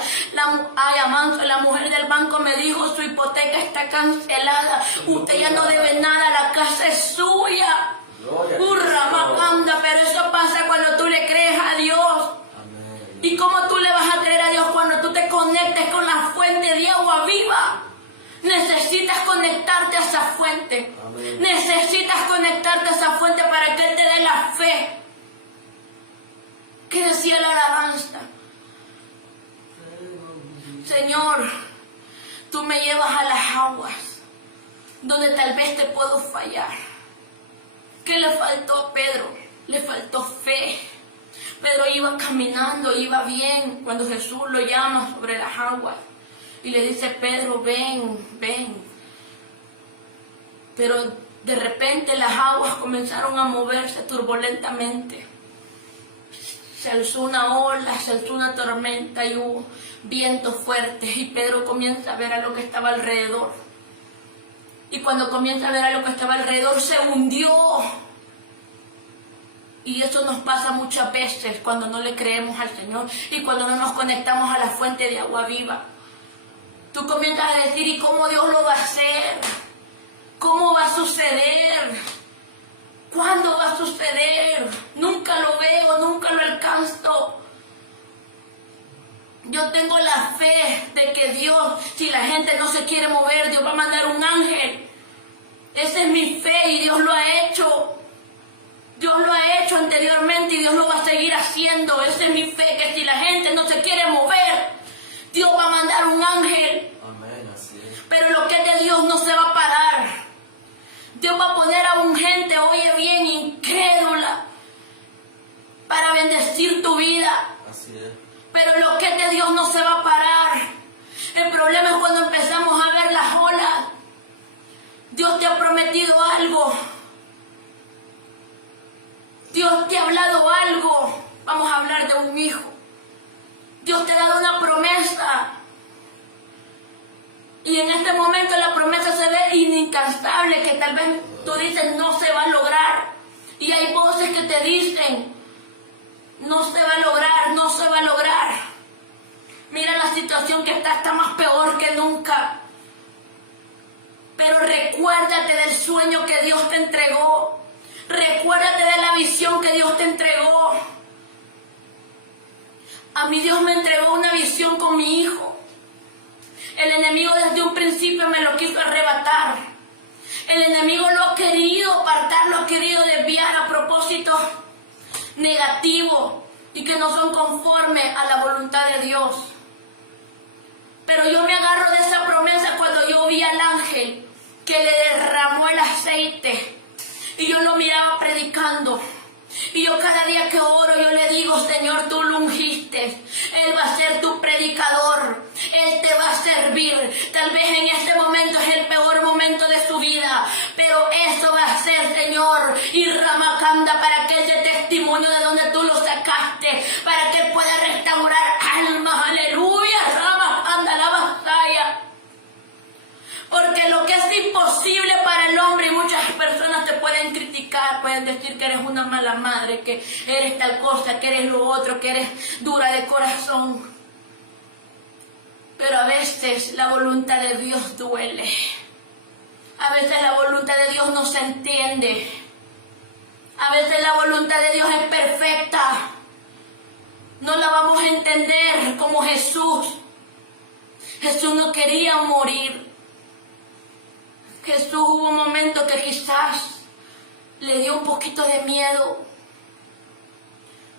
ay, amanto, la mujer del banco me dijo, su hipoteca está cancelada, usted ya no debe nada, la casa es suya. Hurra, macanda, pero eso pasa cuando tú le crees a Dios. ¿Y cómo tú le vas a creer a Dios cuando tú te conectes con la fuente de agua viva? Necesitas conectarte a esa fuente. Amén. Necesitas conectarte a esa fuente para que Él te dé la fe. ¿Qué decía la alabanza? Señor, tú me llevas a las aguas donde tal vez te puedo fallar. ¿Qué le faltó a Pedro? Le faltó fe. Pedro iba caminando, iba bien, cuando Jesús lo llama sobre las aguas y le dice, Pedro, ven, ven. Pero de repente las aguas comenzaron a moverse turbulentamente. Se alzó una ola, se alzó una tormenta y hubo vientos fuertes y Pedro comienza a ver a lo que estaba alrededor. Y cuando comienza a ver a lo que estaba alrededor, se hundió. Y eso nos pasa muchas veces cuando no le creemos al Señor y cuando no nos conectamos a la fuente de agua viva. Tú comienzas a decir, ¿y cómo Dios lo va a hacer? ¿Cómo va a suceder? ¿Cuándo va a suceder? Nunca lo veo, nunca lo alcanzo. Yo tengo la fe de que Dios, si la gente no se quiere mover, Dios va a mandar un ángel. Esa es mi fe y Dios lo ha hecho. Dios lo ha hecho anteriormente y Dios lo va a seguir haciendo. Esa es mi fe, que si la gente no se quiere mover, Dios va a mandar un ángel. Amén, así es. Pero lo que es de Dios no se va a parar. Dios va a poner a un gente, oye bien, incrédula, para bendecir tu vida. Así es. Pero lo que es de Dios no se va a parar. El problema es cuando empezamos a ver las olas. Dios te ha prometido algo. Dios te ha hablado algo. Vamos a hablar de un hijo. Dios te ha dado una promesa. Y en este momento la promesa se ve inalcanzable, que tal vez tú dices no se va a lograr. Y hay voces que te dicen no se va a lograr, no se va a lograr. Mira la situación que está más peor que nunca. Pero recuérdate del sueño que Dios te entregó. Recuérdate de la visión que Dios te entregó. A mí Dios me entregó una visión con mi hijo. El enemigo desde un principio me lo quiso arrebatar. El enemigo lo ha querido apartar, lo ha querido desviar a propósitos negativos y que no son conformes a la voluntad de Dios. Pero yo me agarro de esa promesa cuando yo vi al ángel que le derramó el aceite y yo lo miraba predicando. Y yo cada día que oro, yo le digo, Señor, tú lo ungiste. Él va a ser tu predicador. Él te va a servir. Tal vez en este momento es el peor momento de su vida. Pero eso va a ser, Señor, y Ramacanda, para que él dé testimonio de donde tú lo sacaste. Para que él pueda restaurar almas. Aleluya. Ramacanda, la batalla. Porque lo que es imposible para el hombre, y muchas personas te pueden criticar, pueden decir que eres una mala madre, que eres tal cosa, que eres lo otro, que eres dura de corazón. Pero a veces la voluntad de Dios duele. A veces la voluntad de Dios no se entiende. A veces la voluntad de Dios es perfecta. No la vamos a entender como Jesús. Jesús no quería morir. Jesús hubo un momento que quizás le dio un poquito de miedo.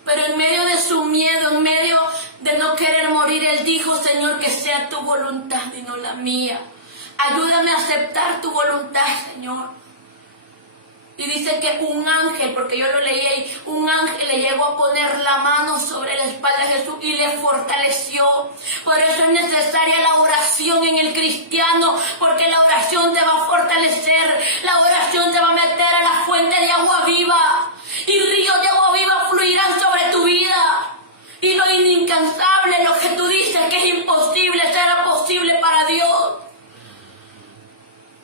Pero en medio de su miedo, en medio de no querer morir, él dijo, Señor, que sea tu voluntad y no la mía. Ayúdame a aceptar tu voluntad, Señor. Y dice que un ángel, porque yo lo leí ahí, un ángel le llegó a poner la mano sobre la espalda de Jesús y le fortaleció. Por eso es necesaria la oración en el cristiano, porque la oración te va a fortalecer, la oración te va a meter a la fuente de agua viva. Y ríos de agua viva fluirán sobre tu vida. Y lo incansable, lo que tú dices que es imposible, será posible para Dios.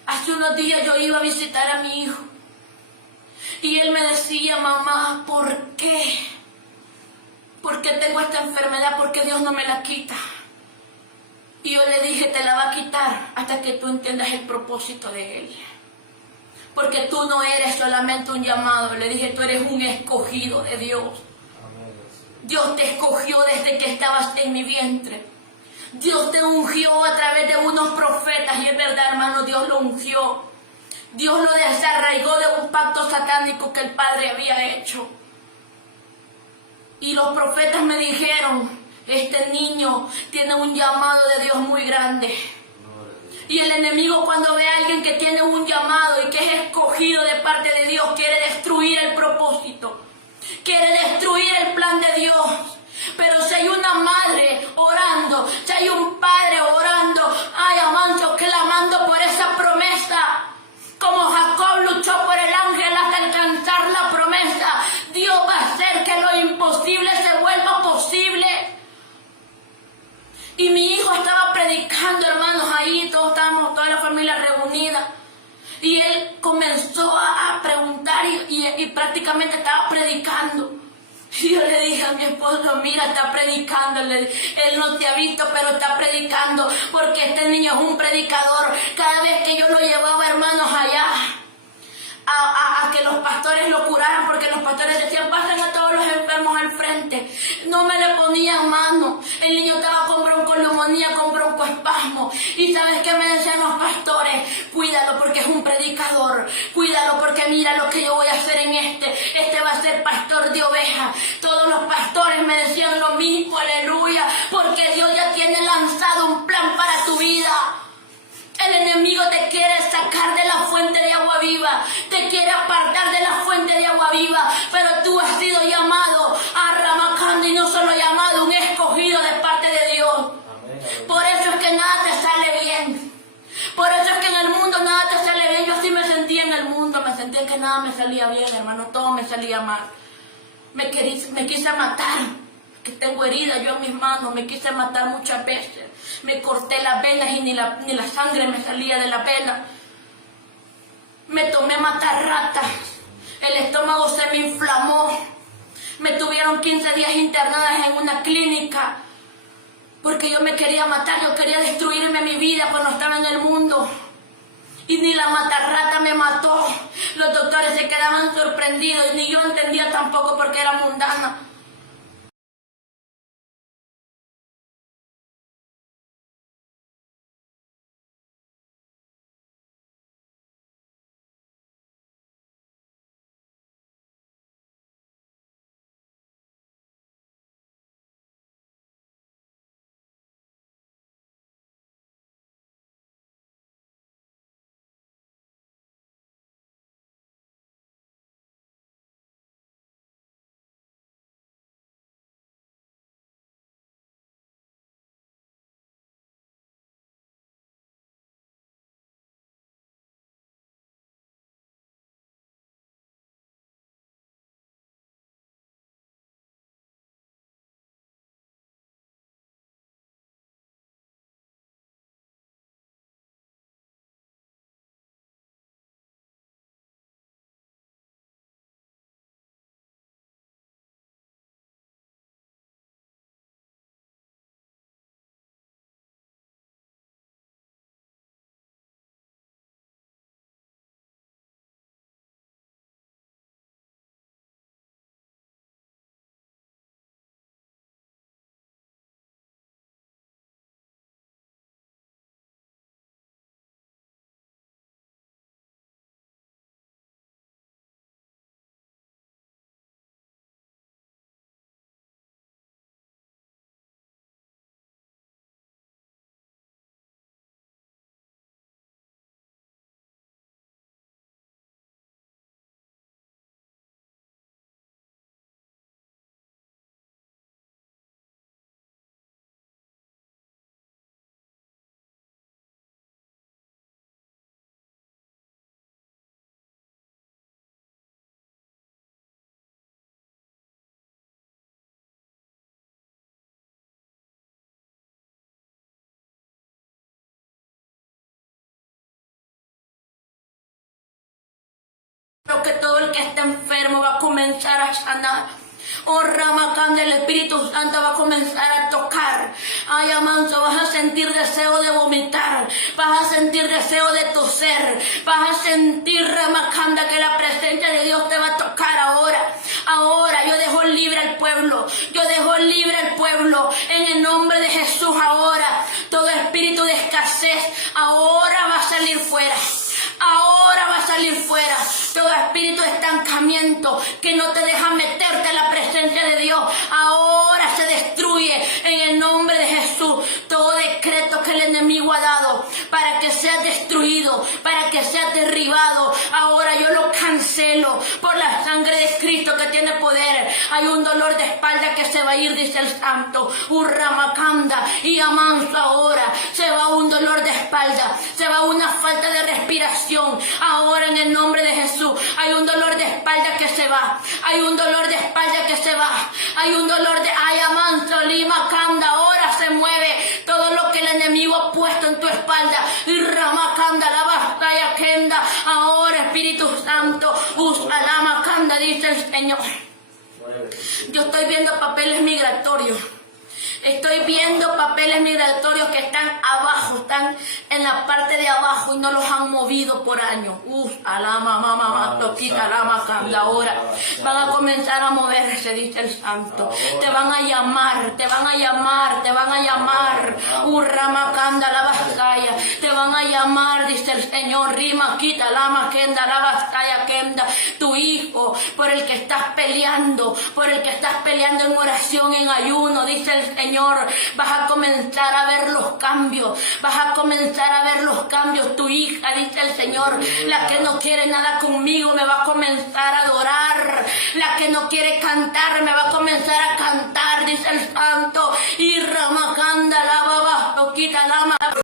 Hace unos días yo iba a visitar a mi hijo. Y él me decía, mamá, ¿por qué? ¿Por qué tengo esta enfermedad? ¿Por qué Dios no me la quita? Y yo le dije, te la va a quitar hasta que tú entiendas el propósito de Él. Porque tú no eres solamente un llamado. Le dije, tú eres un escogido de Dios. Dios te escogió desde que estabas en mi vientre. Dios te ungió a través de unos profetas. Y es verdad, hermano, Dios lo ungió. Dios lo desarraigó de un pacto satánico que el Padre había hecho. Y los profetas me dijeron, este niño tiene un llamado de Dios muy grande. Y el enemigo, cuando ve a alguien que tiene un llamado y que es escogido de parte de Dios, quiere destruir el propósito. Quiere destruir el plan de Dios. Pero si hay una madre orando, si hay un padre orando, ay, amanso, clamando por esa promesa, como Jacob luchó por el ángel hasta alcanzar la promesa, Dios va a hacer que lo imposible se vuelva posible. Y mi hijo estaba predicando, hermanos, ahí todos estábamos, toda la familia reunida. Y él comenzó a preguntar y prácticamente estaba predicando. Y yo le dije a mi esposo, mira, está predicando. Él no te ha visto, pero está predicando. Porque este niño es un predicador. Cada vez que yo lo llevaba, hermanos, allá, a que los pastores lo curaran, porque los pastores decían, pasen a todos los enfermos al frente. No me le ponían mano. El niño estaba con broncoleumonía, con broncoespasmo. Y ¿sabes qué me decían los pastores? Cuídalo porque es un predicador. Cuídalo porque mira lo que yo voy a hacer en este. Este va a ser pastor de ovejas. Todos los pastores me decían lo mismo, aleluya. Porque Dios ya tiene lanzado un plan para tu vida. El enemigo te quiere sacar de la fuente de agua viva, te quiere apartar de la fuente de agua viva, pero tú has sido llamado a Ramacando y no solo llamado, un escogido de parte de Dios. Amén. Por eso es que nada te sale bien. Por eso es que en el mundo nada te sale bien. Yo sí me salía bien, hermano, todo me salía mal. Me quise matar, que tengo heridas yo en mis manos, me quise matar muchas veces. Me corté las venas y ni la sangre me salía de la vena. Me tomé matar ratas, el estómago se me inflamó. Me tuvieron 15 días internadas en una clínica porque yo me quería matar, yo quería destruirme mi vida cuando estaba en el mundo. Y ni la matarrata me mató. Los doctores se quedaban sorprendidos, ni yo entendía tampoco porque era mundana. Creo que todo el que está enfermo va a comenzar a sanar. Oh, Ramacán, el Espíritu Santo va a comenzar a tocar. Ay, amanso, vas a sentir deseo de vomitar, vas a sentir deseo de toser, vas a sentir, Ramacanda, que la presencia de Dios te va a tocar ahora. Ahora yo dejo libre al pueblo, yo dejo libre al pueblo en el nombre de Jesús. Ahora todo espíritu de escasez ahora va a salir fuera. Ahora va a salir fuera todo espíritu de estancamiento que no te deja meterte en la presencia de Dios. Ahora se destruye en el nombre de Jesús todo decreto que el enemigo ha dado para que seas destruido, para que seas derribado. Ahora yo lo cancelo por la sangre de Cristo que tiene poder. Hay un dolor de espalda que se va a ir, dice el santo. Urramacanda y amanso ahora. Se va un dolor de espalda, se va una falta de respiración. Ahora en el nombre de Jesús hay un dolor de espalda que se va, hay un dolor de espalda que se va, hay un dolor de ayamanso lima canda. Ahora se mueve todo lo que el enemigo ha puesto en tu espalda. Y ramacanda la batalla kenda. Ahora Espíritu Santo usalama canda, dice el Señor. Yo estoy viendo papeles migratorios. Estoy viendo papeles migratorios que están abajo, están en la parte de abajo y no los han movido por años. Alama, mamá, toquita, alama, cambia ahora. Van a comenzar a moverse, dice el santo. Te van a llamar, te van a llamar, te van a llamar. Urrama, canda, la batalla. Te van a llamar, dice el Señor. Rima, quita, lama, kenda, la batalla, kenda. Tu hijo, por el que estás peleando, por el que estás peleando en oración, en ayuno, dice el Señor. Vas a comenzar a ver los cambios, vas a comenzar a ver los cambios. Tu hija, dice el Señor, la que no quiere nada conmigo me va a comenzar a adorar, la que no quiere cantar me va a comenzar a cantar, dice el santo. Y ramacanda la baba, toquita lama.